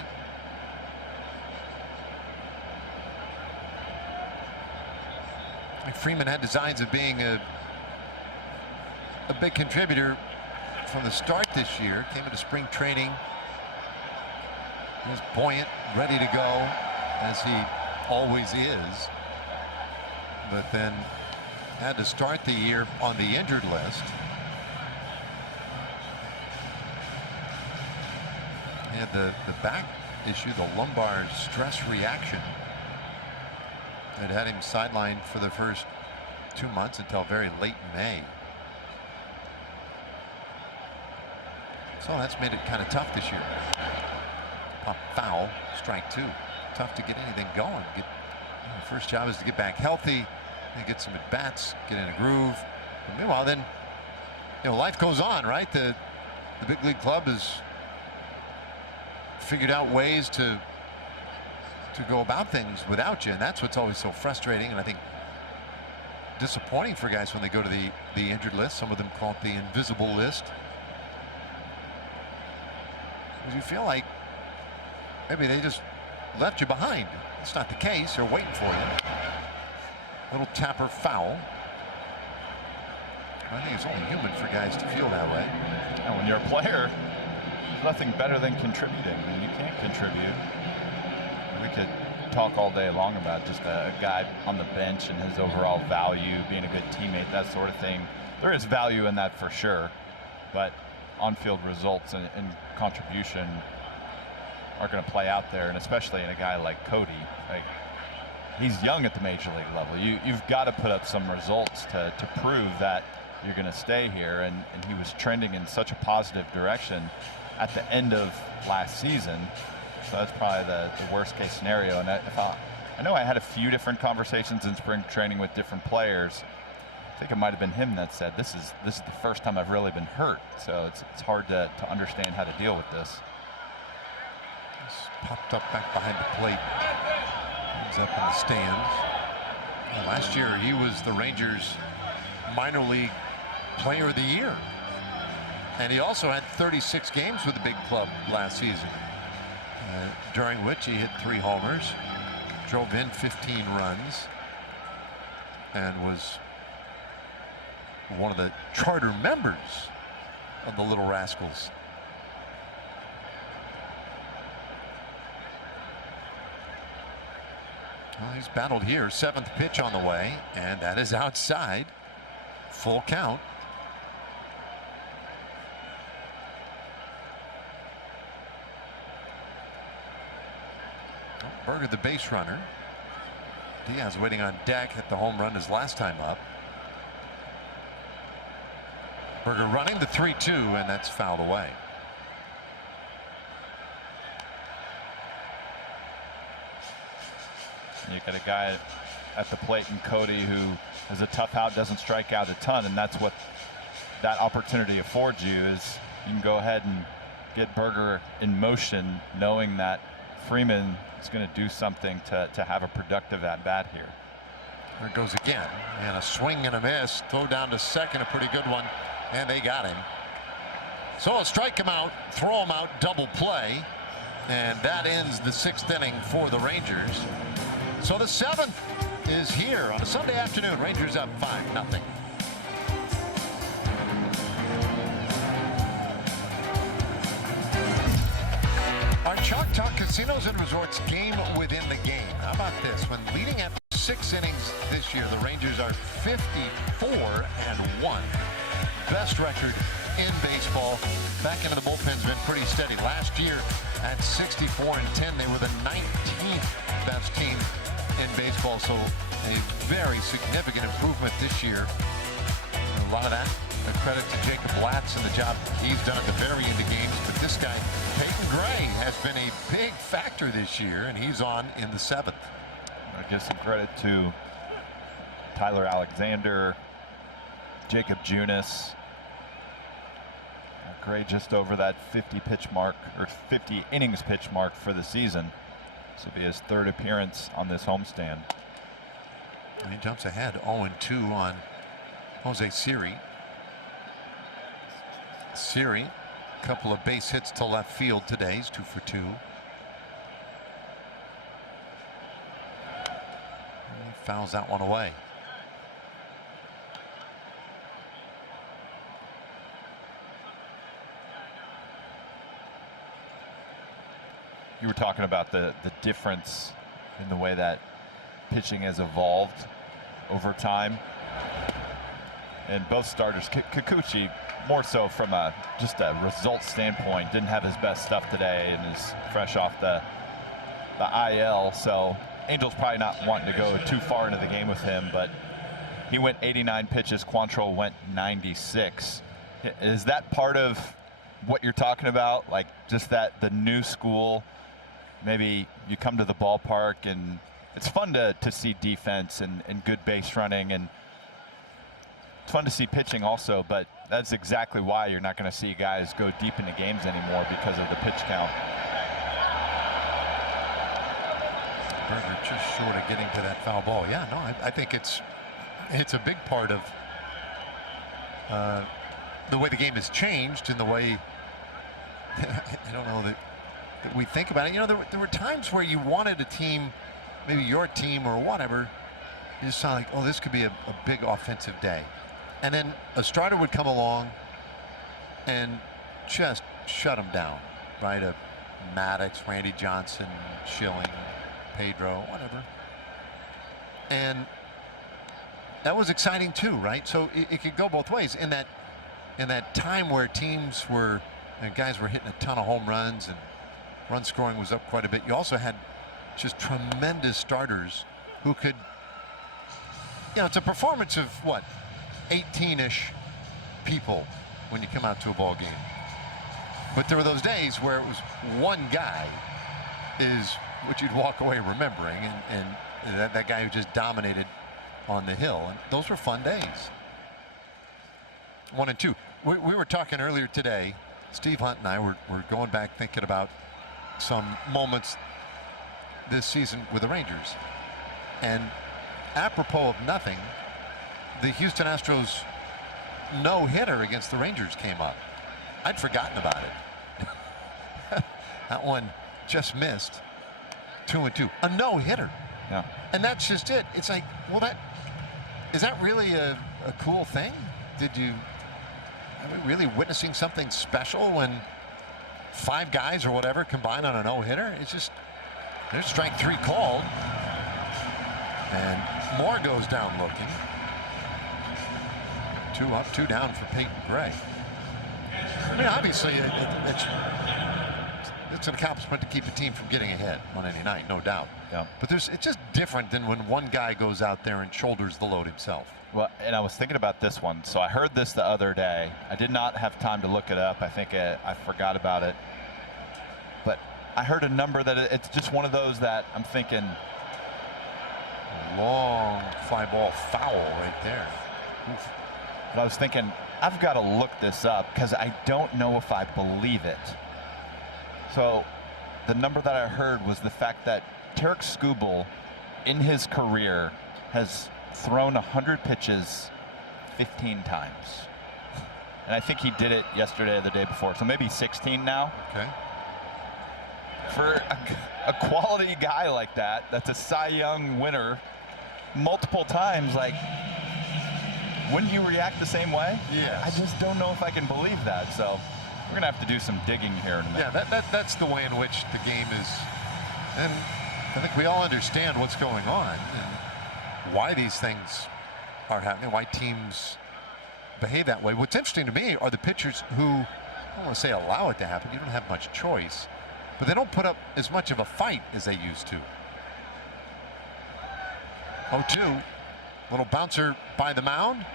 Freeman had designs of being a big contributor from the start this year. Came into spring training. He was buoyant, ready to go, as he always is. But then had to start the year on the injured list. He had the back issue, the lumbar stress reaction, that had him sidelined for the first 2 months until very late May. So that's made it kind of tough this year. Pop foul, strike 2. Tough to get anything going. The first job is to get back healthy and get some at bats, get in a groove. But meanwhile, then, life goes on, right? The big league club has figured out ways to go about things without you, and that's what's always so frustrating, and I think disappointing for guys when they go to the injured list. Some of them call it the invisible list, because you feel like maybe they just left you behind. It's not the case. They're waiting for you. Little tapper foul. I think it's only human for guys to feel that way. And when you're a player, there's nothing better than contributing. I mean, you can't contribute. We could talk all day long about just a guy on the bench and his overall value, being a good teammate, that sort of thing. There is value in that for sure, but on-field results and contribution are going to play out there, and especially in a guy like Cody. Like, he's young at the major league level. You've got to put up some results to prove that you're going to stay here, and he was trending in such a positive direction at the end of last season. So that's probably the worst case scenario. And I know I had a few different conversations in spring training with different players. I think it might have been him that said, this is the first time I've really been hurt. So it's hard to understand how to deal with this. He's popped up back behind the plate. He's up in the stands. Well, last year he was the Rangers minor league player of the year. And he also had 36 games with the big club last season, during which he hit 3 homers, drove in 15 runs, and was one of the charter members of the Little Rascals. Well, he's battled here. 7th pitch on the way, and that is outside. Full count. Berger, the base runner. Diaz waiting on deck, hit the home run his last time up. Berger running the 3-2, and that's fouled away. You got a guy at the plate in Cody who is a tough out, doesn't strike out a ton, and that's what that opportunity affords you, is you can go ahead and get Berger in motion, knowing that Freeman is going to do something to have a productive at-bat here. There it goes again, and a swing and a miss. Throw down to second, a pretty good one, and they got him. So a strike him out, throw him out, double play, and that ends the 6th inning for the Rangers. So the 7th is here on a Sunday afternoon. Rangers up 5-0. Our Chalk Talk Casinos and Resorts game within the game. How about this? When leading after 6 innings this year, the Rangers are 54-1. Best record in baseball. Back into the bullpen's been pretty steady. Last year at 64-10, they were the 19th best team in baseball. So a very significant improvement this year. A lot of that a credit to Jacob Latz and the job he's done at the very end of games. But this guy, Peyton Gray, has been a big factor this year, and he's on in the 7th. I give some credit to Tyler Alexander, Jacob Junis. Gray just over that 50 pitch mark, or 50 innings pitch mark for the season. This will be his 3rd appearance on this homestand. He jumps ahead 0-2 on Jose Siri. Siri, a couple of base hits to left field today. He's 2 for 2. He fouls that one away. You were talking about the difference in the way that pitching has evolved over time. And both starters, Kikuchi, more so from just a result standpoint, didn't have his best stuff today and is fresh off the IL. So Angels probably not wanting to go too far into the game with him, but he went 89 pitches. Quantrill went 96. Is that part of what you're talking about? Like just that the new school, maybe you come to the ballpark and it's fun to see defense and good base running, and it's fun to see pitching also, but that's exactly why you're not going to see guys go deep into games anymore, because of the pitch count. Berger just short of getting to that foul ball. Yeah, no, I think it's a big part of the way the game has changed, and the way I don't know that we think about it. You know, there were times where you wanted a team, maybe your team or whatever, you just saw like, oh, this could be a big offensive day. And then a starter would come along and just shut them down, right? A Maddox, Randy Johnson, Schilling, Pedro, whatever. And that was exciting too, right? So it could go both ways. In that time where teams were, guys were hitting a ton of home runs and run scoring was up quite a bit, you also had just tremendous starters who could, you know, it's a performance of what, 18-ish people when you come out to a ball game. But there were those days where it was one guy is what you'd walk away remembering, and that guy who just dominated on the hill. And those were fun days. 1 and 2. We were talking earlier today. Steve Hunt and I were going back thinking about some moments this season with the Rangers. And apropos of nothing, the Houston Astros no-hitter against the Rangers came up. I'd forgotten about it. That one just missed. 2 and 2. A no-hitter. Yeah. And that's just it. It's like, well, is that really a cool thing? Are we really witnessing something special when 5 guys or whatever combine on a no-hitter? It's just, there's strike 3 called. And Moore goes down looking. 2 up, 2 down for Peyton Gray. I mean, obviously, it's an accomplishment to keep the team from getting ahead on any night, no doubt. Yeah. But it's just different than when one guy goes out there and shoulders the load himself. Well, and I was thinking about this one. So I heard this the other day. I did not have time to look it up. I think I forgot about it. But I heard a number that it's just one of those that I'm thinking. Long fly ball foul right there. Oof. But I was thinking, I've got to look this up because I don't know if I believe it. So the number that I heard was the fact that Tarek Skubal in his career has thrown 100 pitches 15 times. And I think he did it yesterday or the day before, so maybe 16 now. Okay. For a quality guy like that, that's a Cy Young winner multiple times, like, wouldn't you react the same way? Yes. I just don't know if I can believe that, so we're going to have to do some digging here in a minute. Yeah, that's the way in which the game is. And I think we all understand what's going on and why these things are happening, why teams behave that way. What's interesting to me are the pitchers who, I don't want to say allow it to happen, you don't have much choice, but they don't put up as much of a fight as they used to. 0-2, little bouncer by the mound,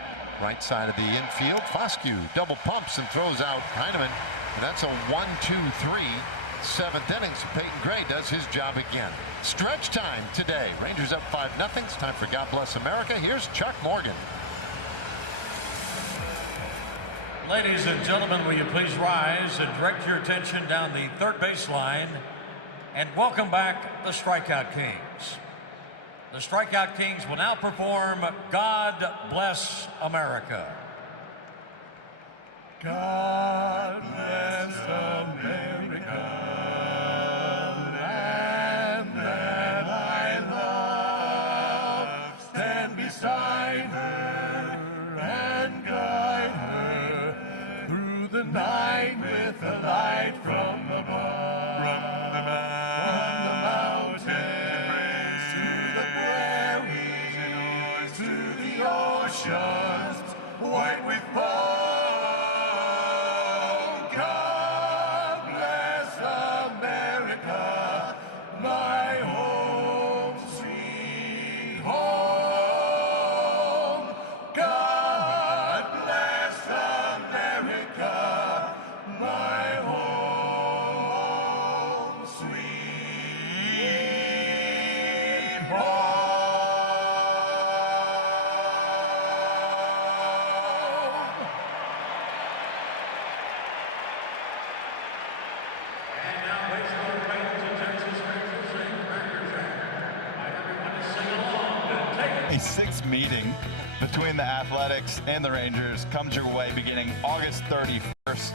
right side of the infield. Foscue double pumps and throws out Heineman, and that's a 1-2-3 7th inning. So Peyton Gray does his job again. Stretch time today. Rangers up 5-0. It's time for God Bless America. Here's Chuck Morgan. Ladies and gentlemen, will you please rise and direct your attention down the third baseline and welcome back the Strikeout Kings. The Strikeout Kings will now perform God Bless America. God bless America, land that I love. Stand beside her and guide her through the night with a light from above. From the mountains to the oceans, white with foam. A sixth meeting between the Athletics and the Rangers comes your way beginning August 31st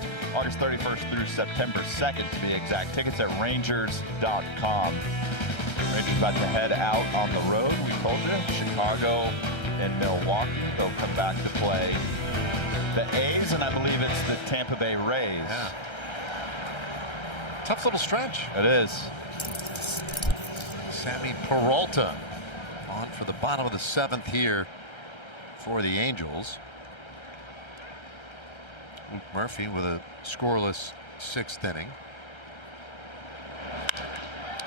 through September 2nd to be exact. Tickets at Rangers.com. Rangers about to head out on the road, we told you. Chicago and Milwaukee. They'll come back to play the A's, and I believe it's the Tampa Bay Rays. Yeah. Tough little stretch. It is. Sammy Peralta on for the bottom of the 7th here for the Angels. Luke Murphy with a scoreless 6th inning.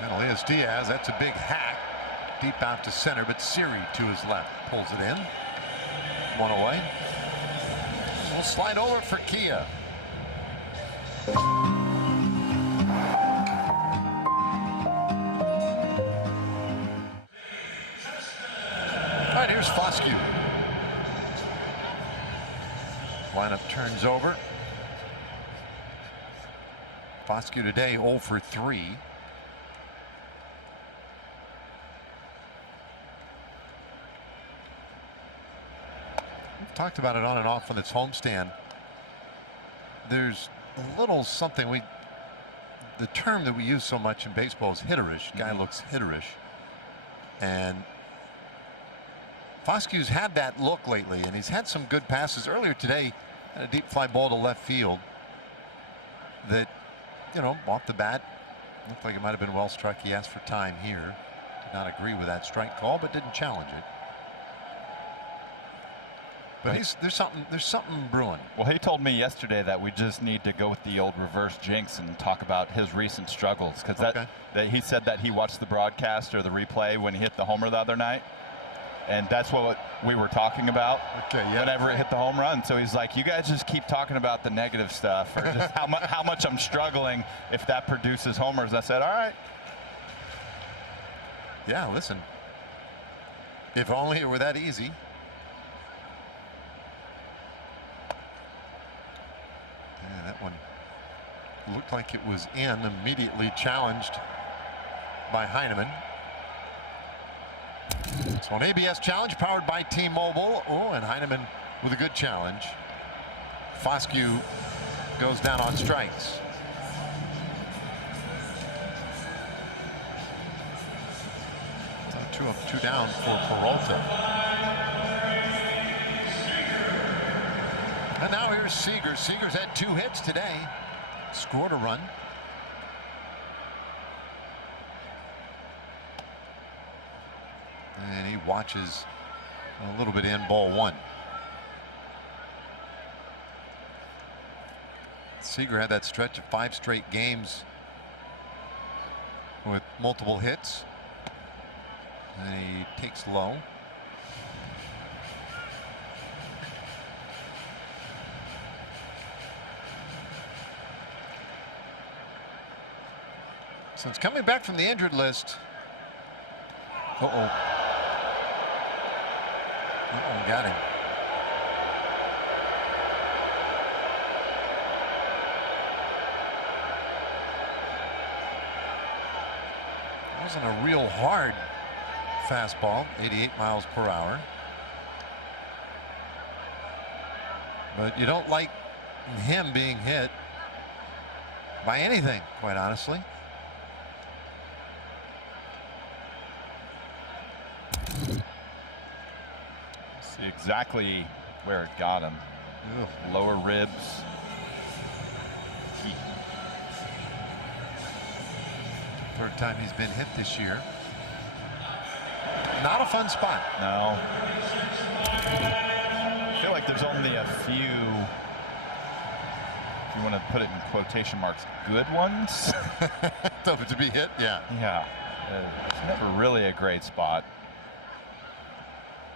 And Elias Diaz, that's a big hack deep out to center, but Siri to his left pulls it in. One away. We'll slide over for Kia. Here's Foscue. Lineup turns over. Foscue today 0 for 3. We've talked about it on and off on this homestand. There's a little something the term that we use so much in baseball is hitterish. Guy looks hitterish. And Foscue's had that look lately, and he's had some good passes. Earlier today, had a deep fly ball to left field that, you know, off the bat, looked like it might have been well struck. He asked for time here. Did not agree with that strike call, but didn't challenge it. But there's something brewing. Well, he told me yesterday that we just need to go with the old reverse jinx and talk about his recent struggles, because that he said that he watched the broadcast or the replay when he hit the homer the other night, and that's what we were talking about. Okay, yeah. Whenever it hit the home run, so he's like, "You guys just keep talking about the negative stuff, or just how much I'm struggling if that produces homers." I said, "All right." Yeah, listen. If only it were that easy. Yeah, that one looked like it was in, immediately challenged by Heineman. So an ABS challenge powered by T-Mobile. Oh, and Heineman with a good challenge. Foscue goes down on strikes. So 2 up, 2 down for Peralta. And now here's Seager. Seager's had 2 hits today. Scored a run. And he watches a little bit in, ball 1. Seager had that stretch of 5 straight games with multiple hits. And he takes low. Since coming back from the injured list. Got him. Wasn't a real hard fastball, 88 miles per hour. But you don't like him being hit by anything, quite honestly. See exactly where it got him. Ugh. Lower ribs. Third time he's been hit this year. Not a fun spot. No. I feel like there's only a few, if you want to put it in quotation marks, good ones. To be hit, yeah. Yeah. It's never really a great spot.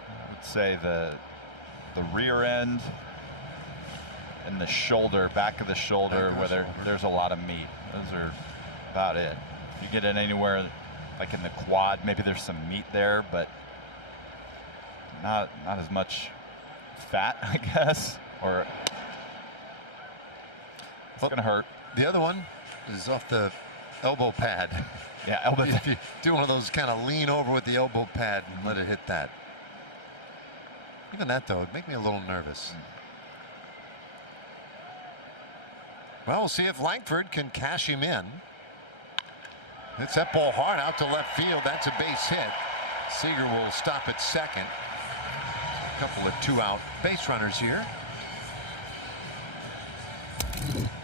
I would say the rear end and the shoulder, back of the shoulder, where there's a lot of meat. Those are about it. You get it anywhere like in the quad, maybe there's some meat there, but not as much fat, I guess. Or it's gonna hurt. The other one is off the elbow pad. Yeah, elbow. If you do one of those, kind of lean over with the elbow pad and let it hit that. Even that, though, it'd make me a little nervous. Well, we'll see if Langford can cash him in. Hits that ball hard out to left field. That's a base hit. Seager will stop at second. A couple of 2-out base runners here.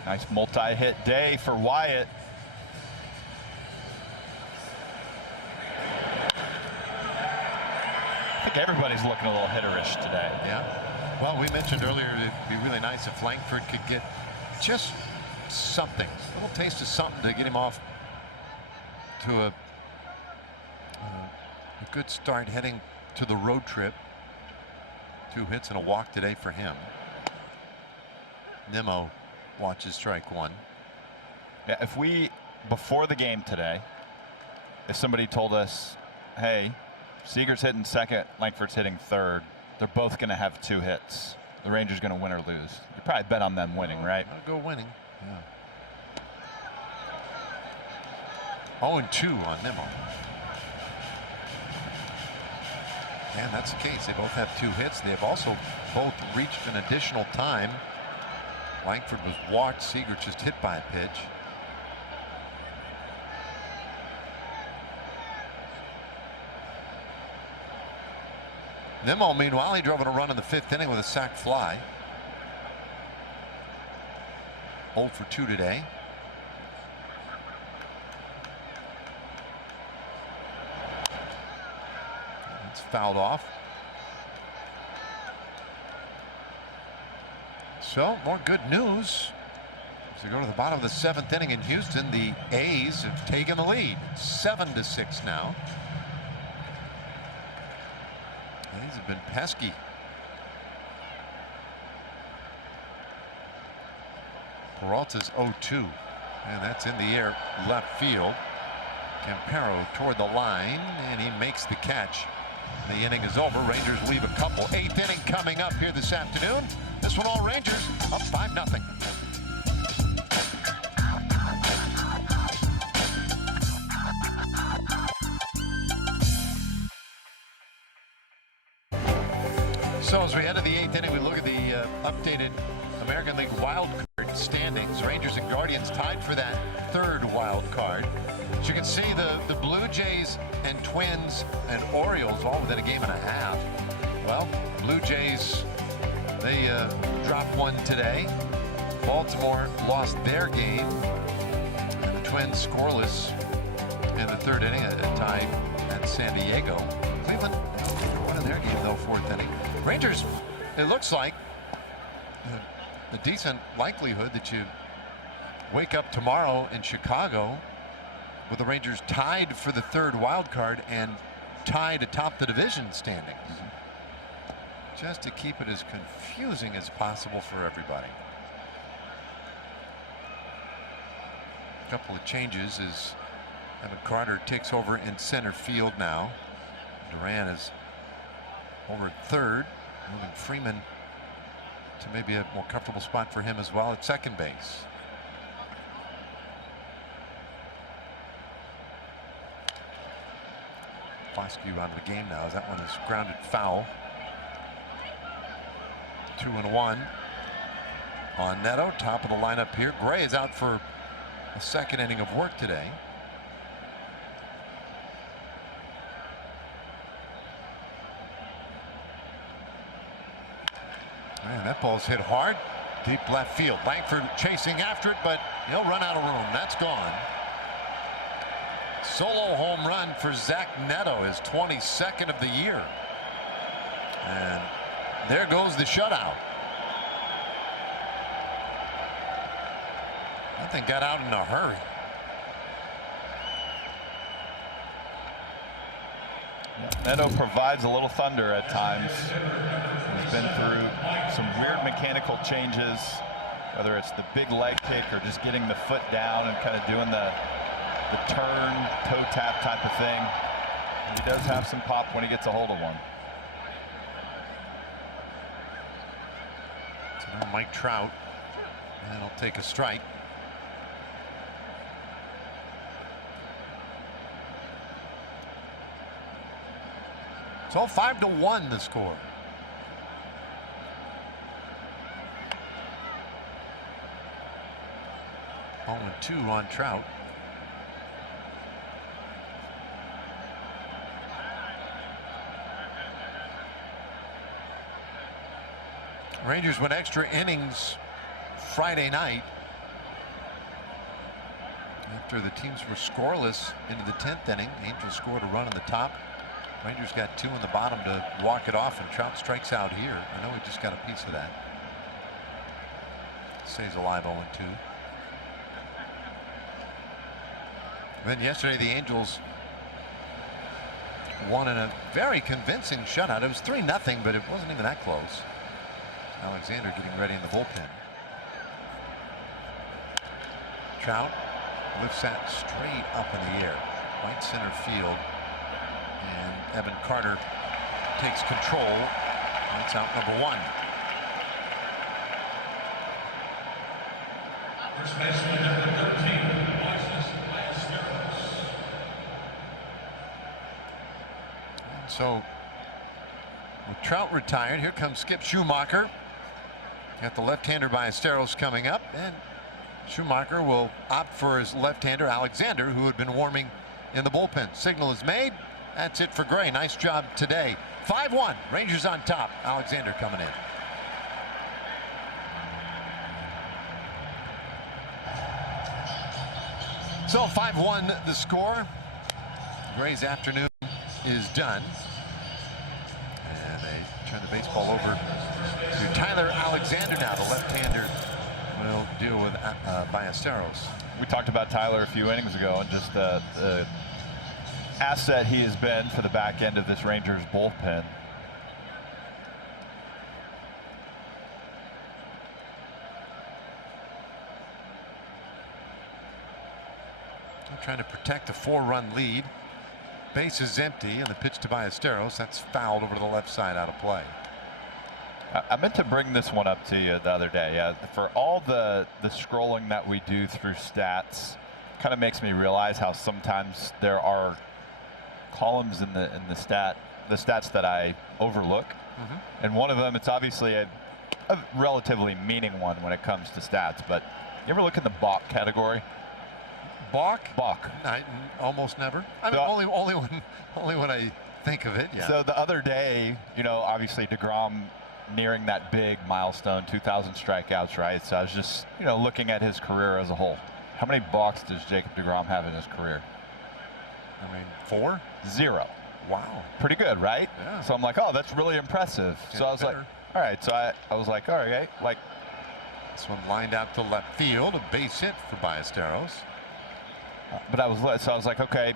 Nice multi-hit day for Wyatt. I think everybody's looking a little hitterish today. Yeah. Well, we mentioned earlier it'd be really nice if Langford could get just something, a little taste of something to get him off to a good start heading to the road trip. 2 hits and a walk today for him. Nimmo watches strike 1. Yeah, if we, before the game today, if somebody told us, hey, Seager's hitting second, Langford's hitting third. They're both going to have 2 hits. The Rangers going to win or lose. You probably bet on them winning, right? I'll go winning. Yeah. 0-2 on Nimmo. And that's the case. They both have 2 hits. They have also both reached an additional time. Langford was walked. Seager just hit by a pitch. Nimmo, meanwhile, he drove in a run in the 5th inning with a sac fly. 0 for 2 today. It's fouled off. So, more good news. As we go to the bottom of the 7th inning in Houston, the A's have taken the lead. 7-6 now. A's have been pesky. Peralta's 0-2, and that's in the air left field. Campero toward the line, and he makes the catch. The inning is over. Rangers leave a couple. 8th inning coming up here this afternoon. This one all Rangers up 5-0. So as we head to the 8th inning, we look at the updated American League wild card standings. Rangers and Guardians tied for that 3rd wild card. As you can see, the Blue Jays and Twins and Orioles all within a game and a half. Well, Blue Jays, they dropped one today. Baltimore lost their game, and the Twins scoreless in the 3rd inning, a tie at San Diego. Cleveland won in their game though, 4th inning. Rangers, it looks like a decent likelihood that you wake up tomorrow in Chicago with the Rangers tied for the 3rd wild card and tied atop the division standings. Just to keep it as confusing as possible for everybody. A couple of changes as Evan Carter takes over in center field now. Duran is over at 3rd, moving Freeman to maybe a more comfortable spot for him as well at second base. Foscue out of the game now as that one is grounded foul. 2-1 on Neto, top of the lineup here. Gray is out for a 2nd inning of work today. Man, that ball's hit hard, deep left field. Langford chasing after it, but he'll run out of room. That's gone. Solo home run for Zach Neto, his 22nd of the year. And there goes the shutout. That thing got out in a hurry. Neto provides a little thunder at times. He's been through some weird mechanical changes, whether it's the big leg kick or just getting the foot down and kind of doing the turn, toe tap type of thing. And he does have some pop when he gets a hold of one. So now Mike Trout, and he'll take a strike. So 5-1 the score. Oh, 2 on Trout. Rangers went extra innings Friday night after the teams were scoreless into the 10th inning. Angels scored a run in the top. Rangers got 2 in the bottom to walk it off, and Trout strikes out here. I know he just got a piece of that. Stays alive 0-2. Then yesterday the Angels won in a very convincing shutout. It was 3-0, but it wasn't even that close. Alexander getting ready in the bullpen. Trout lifts that straight up in the air, right center field. And Evan Carter takes control. That's out number 1. First baseman number 13. So with Trout retired, here comes Skip Schumacher. Got the left-hander Ballesteros coming up, and Schumacher will opt for his left-hander Alexander, who had been warming in the bullpen. Signal is made. That's it for Gray. Nice job today. 5-1. Rangers on top. Alexander coming in. So 5-1 the score. Gray's afternoon is done. And they turn the baseball over to Tyler Alexander now. The left-hander will deal with Ballesteros. We talked about Tyler a few innings ago and just the asset he has been for the back end of this Rangers bullpen. Trying to protect a 4-run lead. Base is empty, and the pitch to Ballesteros, that's fouled over to the left side, out of play. I meant to bring this one up to you the other day. Yeah, for all the scrolling that we do through stats, kind of makes me realize how sometimes there are columns in the stats that I overlook. And one of them, it's obviously a relatively meaning one when it comes to stats, but you ever look in the balk category? Balk? Balk. Almost never. I mean, only when I think of it. Yeah. So the other day, you know, obviously DeGrom nearing that big milestone, 2,000 strikeouts, right? So I was just, you know, looking at his career as a whole. How many balks does Jacob DeGrom have in his career? I mean, 4? 0. Wow. Pretty good, right? Yeah. So I'm like, oh, that's really impressive. So I was like, all right. So I was like, all right, like. This one lined out to left field, a base hit for Ballesteros. But I was like, okay,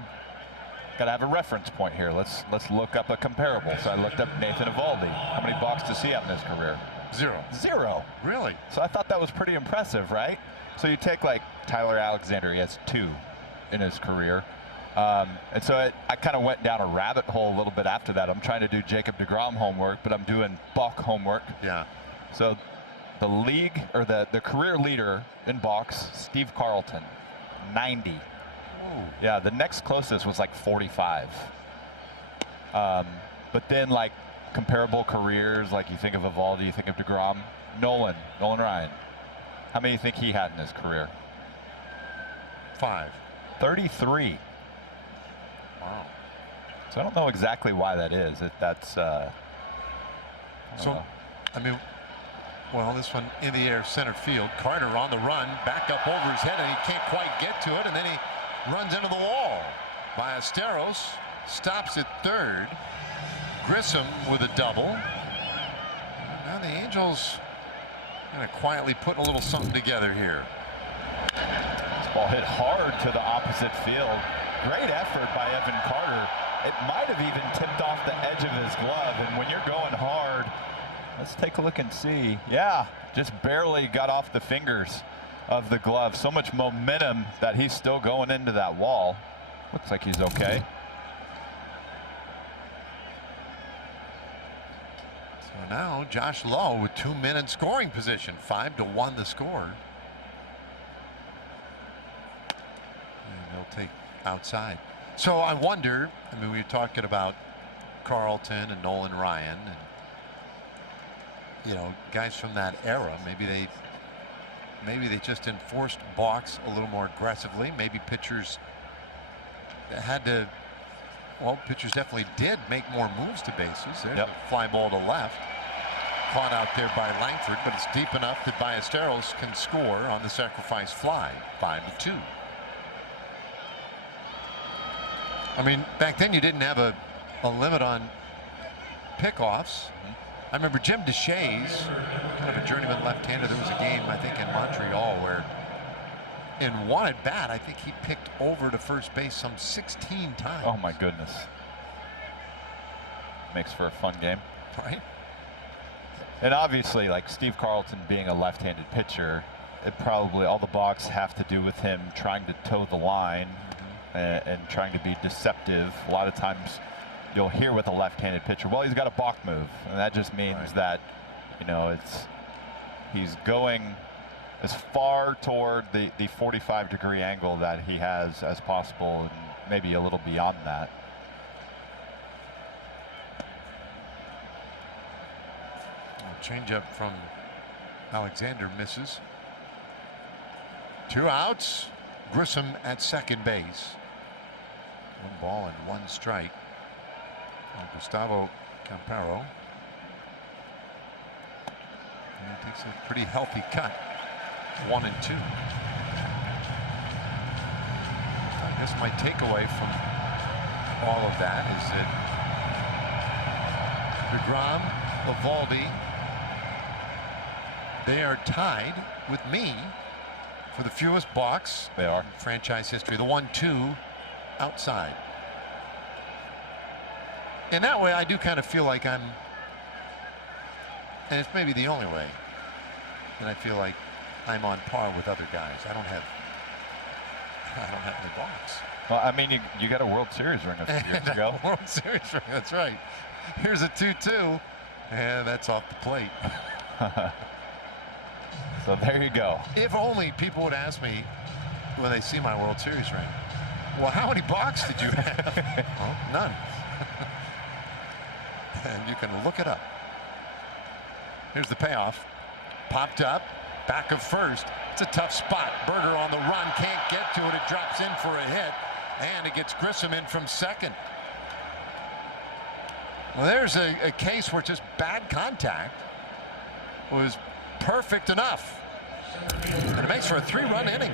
gotta have a reference point here. Let's look up a comparable. So I looked up Nathan Eovaldi. How many balks does he have in his career? 0. 0. Really? So I thought that was pretty impressive, right? So you take like Tyler Alexander, he has 2 in his career. And so I kind of went down a rabbit hole a little bit after that. I'm trying to do Jacob DeGrom homework, but I'm doing balk homework. Yeah. So the league, or the career leader in balks, Steve Carlton, 90. Yeah, the next closest was like 45. But then like comparable careers, like you think of Eovaldi, you think of DeGrom, Nolan Ryan. How many do you think he had in his career? 5. 33. Wow. So I don't know exactly why that is. That's so, I mean, well, this one in the air, center field. Carter on the run, back up over his head, and he can't quite get to it, and then he runs into the wall. Ballesteros stops at third. Grissom with a double. And now the Angels kind of quietly putting a little something together here. This ball hit hard to the opposite field. Great effort by Evan Carter. It might have even tipped off the edge of his glove, and when you're going hard, let's take a look and see. Yeah, just barely got off the fingers of the glove. So much momentum that he's still going into that wall. Looks like he's okay. So now Josh Lowe with 2 men in scoring position. 5-1 the score. And they'll take outside. So I wonder, I mean, we were talking about Carlton and Nolan Ryan and, you know, guys from that era. Maybe they just enforced balks a little more aggressively. Maybe pitchers had to, well, pitchers definitely did make more moves to bases. There's a fly ball to left. Caught out there by Langford, but it's deep enough that Ballesteros can score on the sacrifice fly. 5-2. I mean, back then you didn't have a limit on pickoffs. I remember Jim Deshaies, kind of a journeyman left-hander. There was a game, I think, in Montreal where in one at bat, I think he picked over to first base some 16 times. Oh my goodness. Makes for a fun game. Right. And obviously, like Steve Carlton being a left-handed pitcher, it probably, all the balks have to do with him trying to toe the line and trying to be deceptive. A lot of times you'll hear with a left-handed pitcher, well, he's got a balk move, and that just means that, you know, he's going as far toward the 45-degree angle that he has as possible, and maybe a little beyond that. Change up from Alexander misses. 2 outs. Grissom at second base. 1 ball and 1 strike. Gustavo Campero. And he takes a pretty healthy cut. 1 and 2. I guess my takeaway from all of that is that DeGrom, Eovaldi, they are tied with me for the fewest balks. They are. In franchise history. The 1-2 outside. And that way I do kind of feel like I'm, and it's maybe the only way, and I feel like I'm on par with other guys. I don't have any balks. Well, I mean, you got a World Series ring a few years ago. World Series ring, that's right. Here's a 2-2, and that's off the plate. So there you go. If only people would ask me when they see my World Series ring, well, how many balks did you have? Well, none. And you can look it up. Here's the payoff. Popped up, back of first. It's a tough spot. Berger on the run, can't get to it. It drops in for a hit, and it gets Grissom in from second. Well, there's a case where just bad contact was perfect enough, and it makes for a 3-run inning.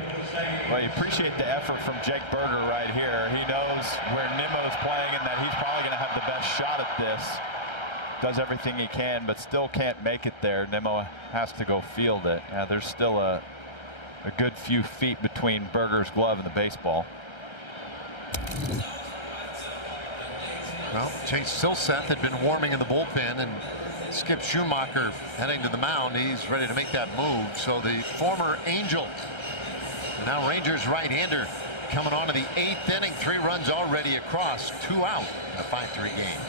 Well, you appreciate the effort from Jake Berger right here. He knows where Nimmo's playing and that he's probably going to have the best shot at this. Does everything he can, but still can't make it there. Nimmo has to go field it. Yeah, there's still a good few feet between Berger's glove and the baseball. Well, Chase Silseth had been warming in the bullpen, and Skip Schumacher heading to the mound. He's ready to make that move. So the former Angel, and now Rangers right-hander, coming on to the 8th inning. 3 runs already across, 2 out in a 5-3 game.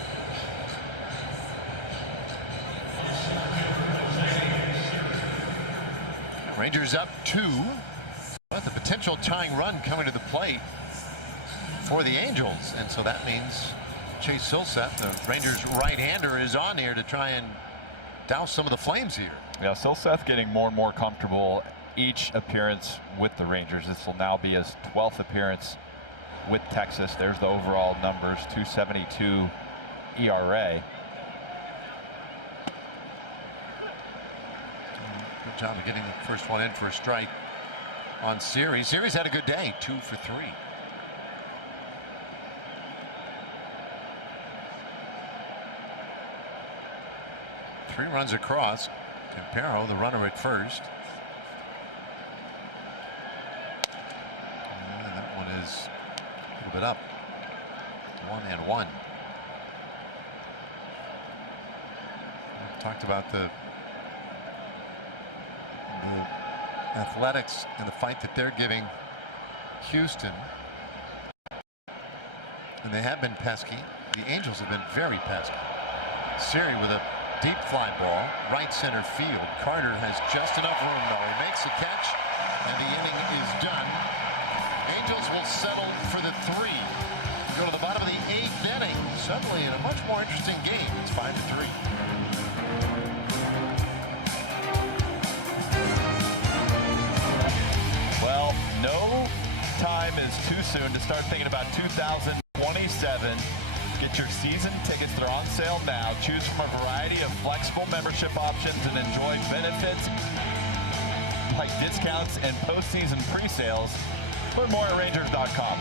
Rangers up 2, but the potential tying run coming to the plate for the Angels, and so that means Chase Silseth, the Rangers right-hander, is on here to try and douse some of the flames here. Yeah, Silseth getting more and more comfortable each appearance with the Rangers. This will now be his 12th appearance with Texas. There's the overall numbers, 2.72 ERA. Good job of getting the first one in for a strike on Series. Series had a good day, 2 for 3. Three runs across. Campero, the runner at first. And that one is a little bit up. 1-1. We talked about the Athletics and the fight that they're giving Houston. And they have been pesky. The Angels have been very pesky. Siri with a deep fly ball, right center field. Carter has just enough room, though. He makes a catch, and the inning is done. Angels will settle for the 3. Go to the bottom of the 8th inning. Suddenly in a much more interesting game. It's 5-3. Well, no time is too soon to start thinking about 2027. Get your season tickets. They're on sale now. Choose from a variety of flexible membership options and enjoy benefits like discounts and postseason pre-sales. Learn more at Rangers.com.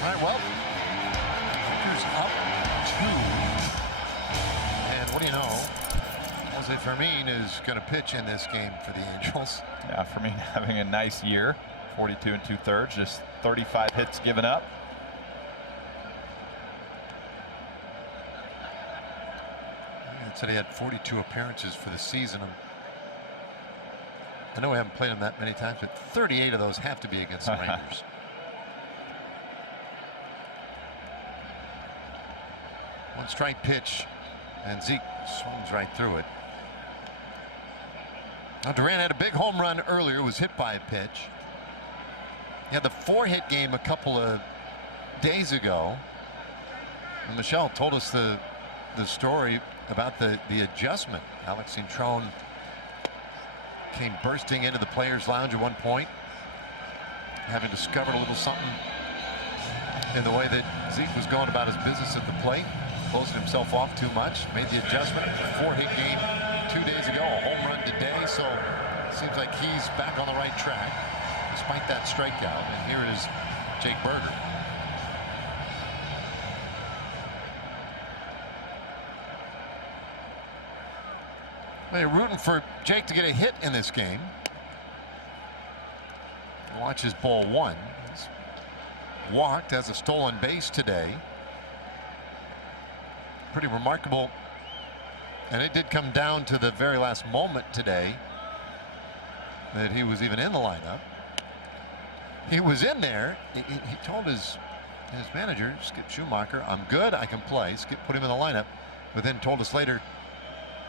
All right, well, Rangers up 2. And what do you know? Jose Fermin is going to pitch in this game for the Angels. Yeah, Fermin having a nice year. 42 2/3, just 35 hits given up. It said he had 42 appearances for the season. I know we haven't played him that many times, but 38 of those have to be against the Rangers. One strike pitch, and Zeke swings right through it. Now Duran had a big home run earlier, was hit by a pitch. He had the 4-hit game a couple of days ago. And Michelle told us the story about the adjustment. Alex Cintron came bursting into the players' lounge at one point, having discovered a little something in the way that Zeke was going about his business at the plate, closing himself off too much, made the adjustment. 4-hit game 2 days ago, a home run today, so it seems like he's back on the right track despite that strikeout. And here is Jake Berger. They're rooting for Jake to get a hit in this game. Watch his ball 1. He's walked, has a stolen base today. Pretty remarkable. And it did come down to the very last moment today that he was even in the lineup. He was in there. He told his manager, Skip Schumacher, I'm good, I can play. Skip put him in the lineup, but then told us later,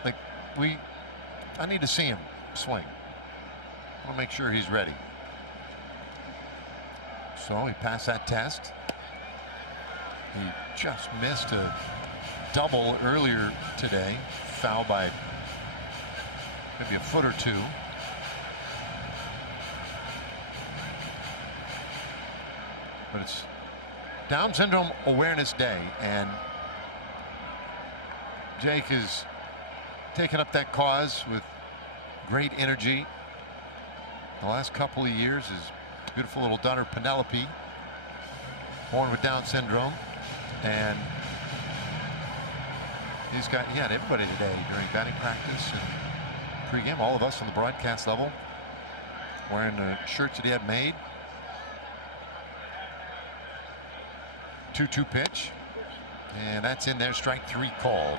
like, I need to see him swing. I want to make sure he's ready. So he passed that test. He just missed a double earlier today, foul by maybe a foot or two. But it's Down Syndrome Awareness Day, and Jake is taken up that cause with great energy. The last couple of years, his beautiful little daughter Penelope, born with Down syndrome, and he had everybody today during batting practice and pregame. All of us on the broadcast level wearing the shirts that he had made. 2-2 pitch, and that's in there. Strike 3 called.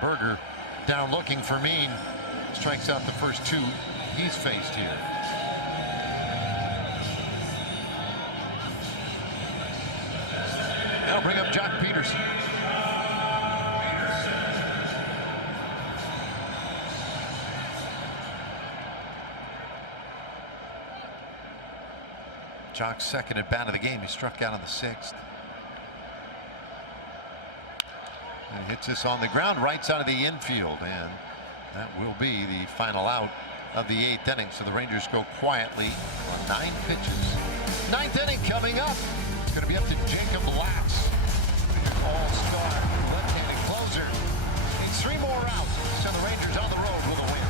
Berger down looking for Mean, strikes out the first 2 he's faced here. Now bring up Jock Peterson. Jock's second at bat of the game. He struck out on the 6th. And hits this on the ground right side of the infield, and that will be the final out of the 8th inning. So the Rangers go quietly on 9 pitches. 9th inning coming up. It's going to be up to Jacob Latz, all-star left-handed closer. Needs 3 more outs. Send the Rangers on the road with a win.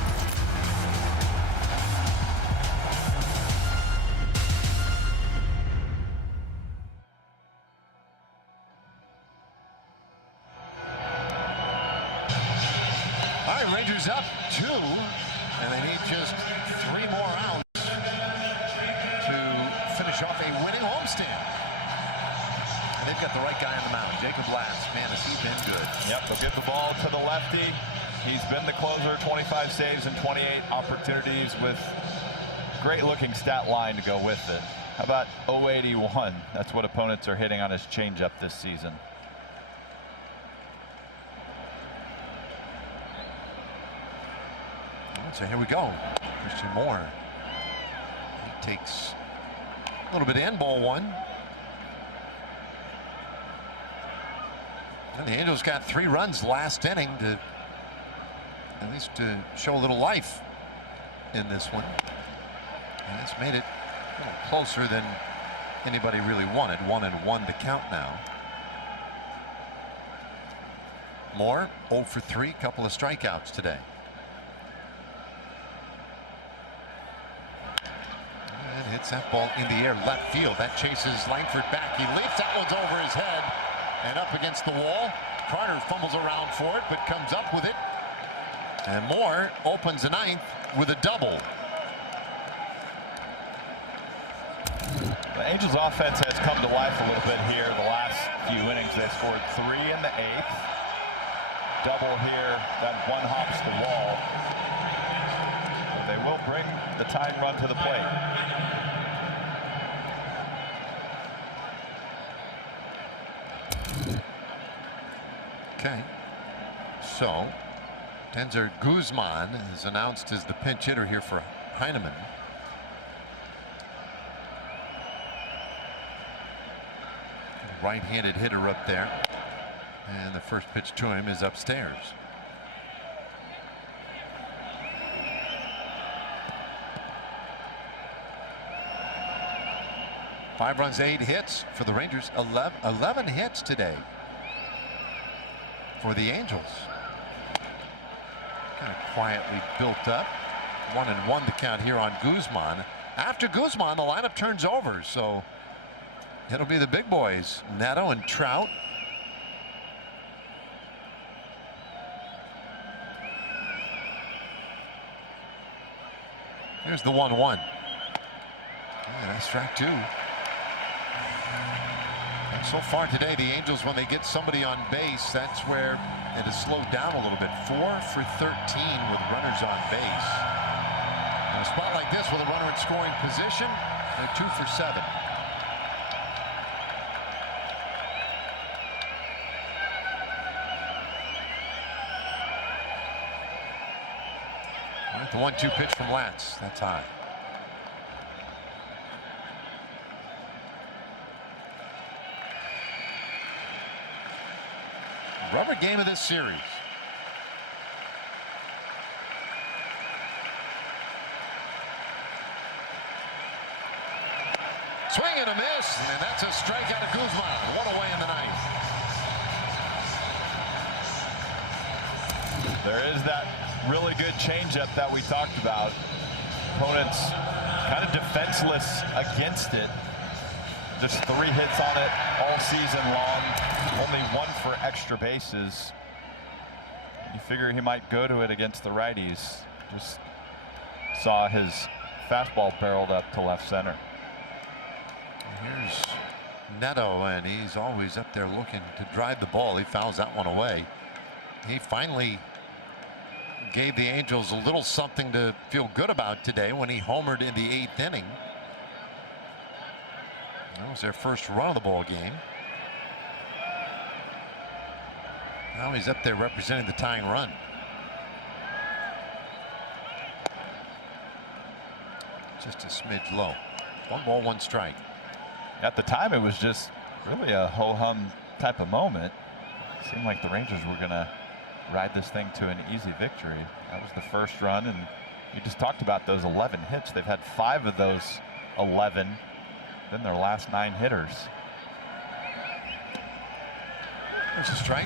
Rangers up 2, and they need just 3 more outs to finish off a winning homestand. And they've got the right guy on the mound, Jacob Latz. Man, has he been good. Yep, they'll get the ball to the lefty. He's been the closer, 25 saves and 28 opportunities with great-looking stat line to go with it. How about 081? That's what opponents are hitting on his changeup this season. So here we go. Christian Moore. He takes a little bit in, ball 1. And the Angels got 3 runs last inning to at least to show a little life in this one. And it's made it a little closer than anybody really wanted. 1-1 to count now. Moore 0 for 3, couple of strikeouts today. Hits that ball in the air left field. That chases Langford back. He leaps. That one's over his head and up against the wall. Carter fumbles around for it, but comes up with it. And Moore opens the 9th with a double. The Angels offense has come to life a little bit here the last few innings. They scored 3 in the 8th. Double here, then 1 hops the wall. So they will bring the tying run to the plate. Okay. So, Denzer Guzman is announced as the pinch hitter here for Heineman. Right-handed hitter up there. And the first pitch to him is upstairs. Five runs, 8 hits for the Rangers. 11 hits today for the Angels. Kind of quietly built up. 1-1 the count here on Guzman. After Guzman, the lineup turns over, so it'll be the big boys, Neto and Trout. Here's the 1-1. Yeah, that's strike 2. And so far today, the Angels, when they get somebody on base, that's where it has slowed down a little bit. 4 for 13 with runners on base. In a spot like this with a runner in scoring position, they're 2 for 7. All right, the 1-2 pitch from Latz. That's high. Rubber game of this series. Swing and a miss, and that's a strikeout of Guzman. 1 away in the ninth. There is that really good changeup that we talked about. Opponents kind of defenseless against it. Just 3 hits on it all season long. Only 1 for extra bases. You figure he might go to it against the righties. Just saw his fastball barreled up to left center. Here's Neto, and he's always up there looking to drive the ball. He fouls that one away. He finally gave the Angels a little something to feel good about today when he homered in the 8th inning. That was their first run of the ball game. Now he's up there representing the tying run. Just a smidge low. 1 ball, 1 strike. At the time, it was just really a ho-hum type of moment. It seemed like the Rangers were going to ride this thing to an easy victory. That was the first run, and you just talked about those 11 hits. They've had 5 of those 11 in their last 9 hitters. There's a strike.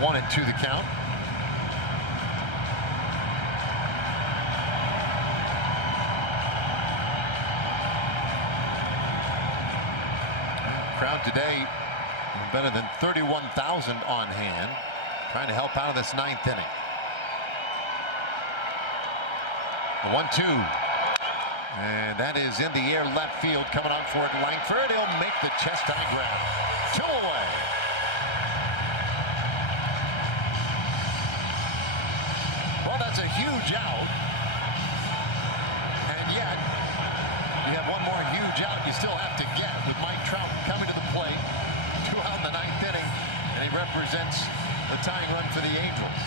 1-2 the count. Crowd today better than 31,000 on hand, trying to help out of this 9th inning. The 1-2, and that is in the air left field. Coming out for it, Langford. He'll make the chest high grab. 2 away. Well, that's a huge out, and yet you have one more huge out you still have to get with Mike Trout coming to the plate. 2 out in the 9th inning, and he represents the tying run for the Angels.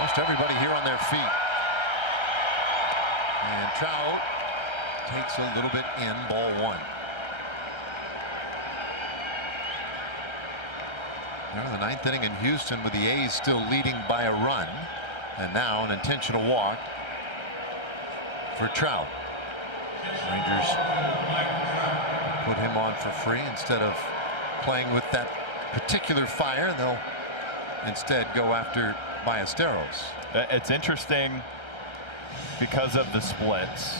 Most everybody here on their feet. And Trout takes a little bit in, ball 1. Now the 9th inning in Houston with the A's still leading by a run. And now an intentional walk for Trout. Rangers put him on for free instead of playing with that particular fire. They'll instead go after Ballesteros. It's interesting because of the splits.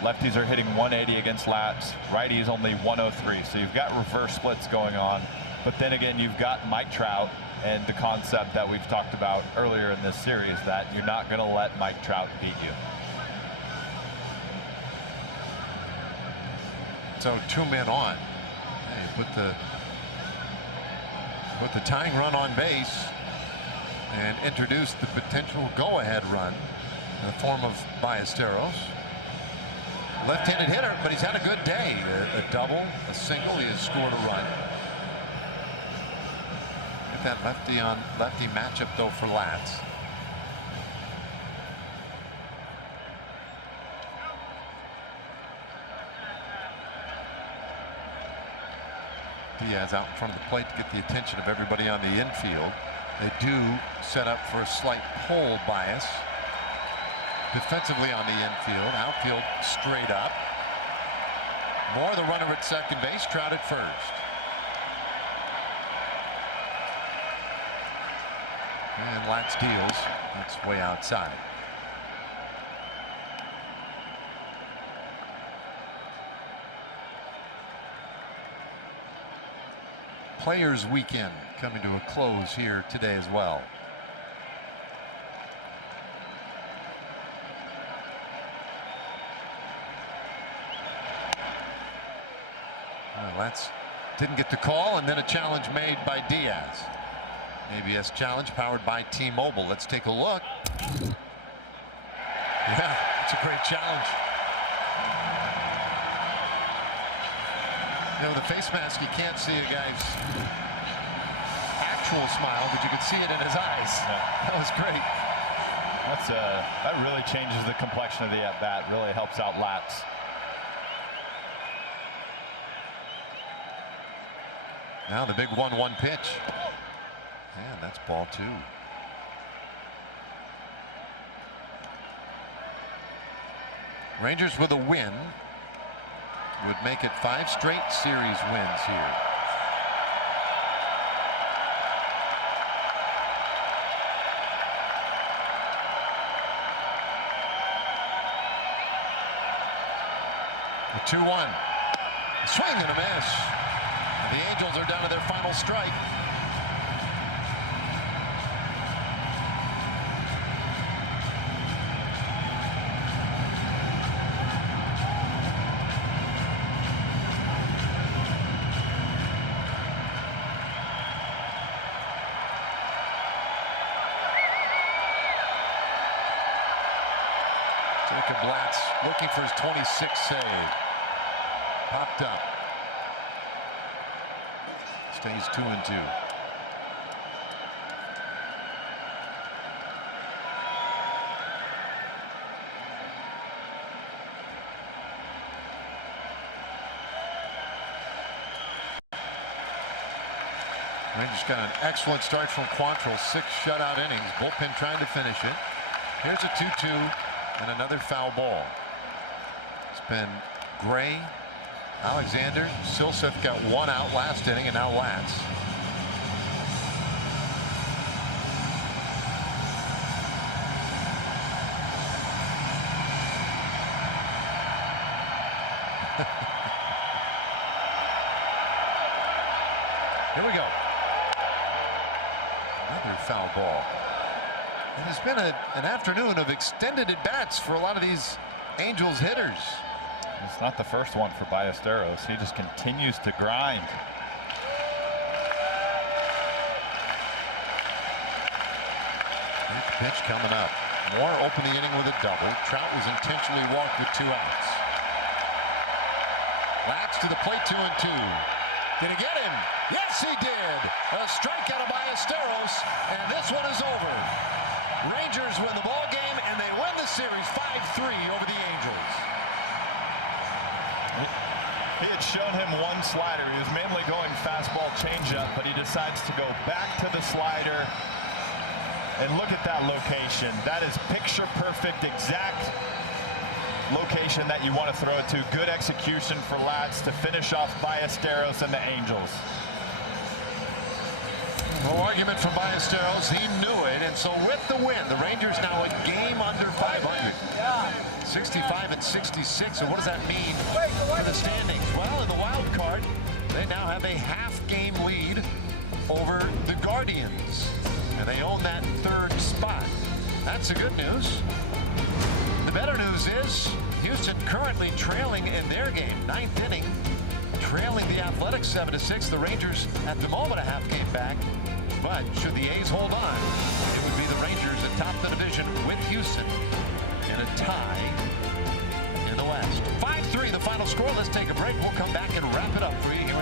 Lefties are hitting 180 against Latz. Righties only 103. So you've got reverse splits going on. But then again, you've got Mike Trout and the concept that we've talked about earlier in this series that you're not going to let Mike Trout beat you. So 2 men on. Hey, put the tying run on base. and introduced the potential go-ahead run in the form of Ballesteros. Left-handed hitter, but he's had a good day. A double, a single. He has scored a run. Get that lefty on lefty matchup though for Latz. Diaz out in front of the plate to get the attention of everybody on the infield. They do set up for a slight pull bias defensively on the infield. Outfield straight up. Moore, the runner at second base, Trout at first. And Latz deals. That's way outside. Players Weekend coming to a close here today as well. Latz didn't get the call, and then a challenge made by Diaz. ABS challenge powered by T-Mobile. Let's take a look. Yeah, it's a great challenge. You know, the face mask, you can't see a guy's actual smile, but you could see it in his eyes. Yeah. That was great. That really changes the complexion of the at-bat. Really helps out Latz. Now the big 1-1 pitch. And that's ball 2. Rangers with a win would make it 5 straight series wins here. A 2-1. Swing and a miss. The Angels are down to their final strike. Jacob Latz looking for his 26th save. Popped up. Stays 2-2. Rangers got an excellent start from Quantrill. 6 shutout innings. Bullpen trying to finish it. Here's a 2-2 and another foul ball. It's been Gray, Alexander, Silseth got 1 out last inning, and now Latz. Here we go. Another foul ball. It has been an afternoon of extended at-bats for a lot of these Angels hitters. It's not the first one for Ballesteros. He just continues to grind. Pitch coming up. Moore opened the inning with a double. Trout was intentionally walked with 2 outs. Latz to the plate, 2-2. Did he get him? Yes, he did. A strikeout of Ballesteros, and this one is over. Rangers win the ball game, and they win the series 5-3 over the Angels. He had shown him one slider. He was mainly going fastball changeup, but he decides to go back to the slider. And look at that location. That is picture perfect, exact location that you want to throw it to. Good execution for Latz to finish off Ballesteros and the Angels. No argument from Ballesteros. He knew it, and so with the win, the Rangers now a game under 500. 65-66. And what does that mean for the standings? Well, in the wild card, they now have a half-game lead over the Guardians, and they own that 3rd spot. That's the good news. The better news is Houston currently trailing in their game, 9th inning, trailing the Athletics 7-6. The Rangers at the moment a half game back. But should the A's hold on, it would be the Rangers atop the division with Houston in a tie in the West. 5-3 the final score. Let's take a break. We'll come back and wrap it up for you here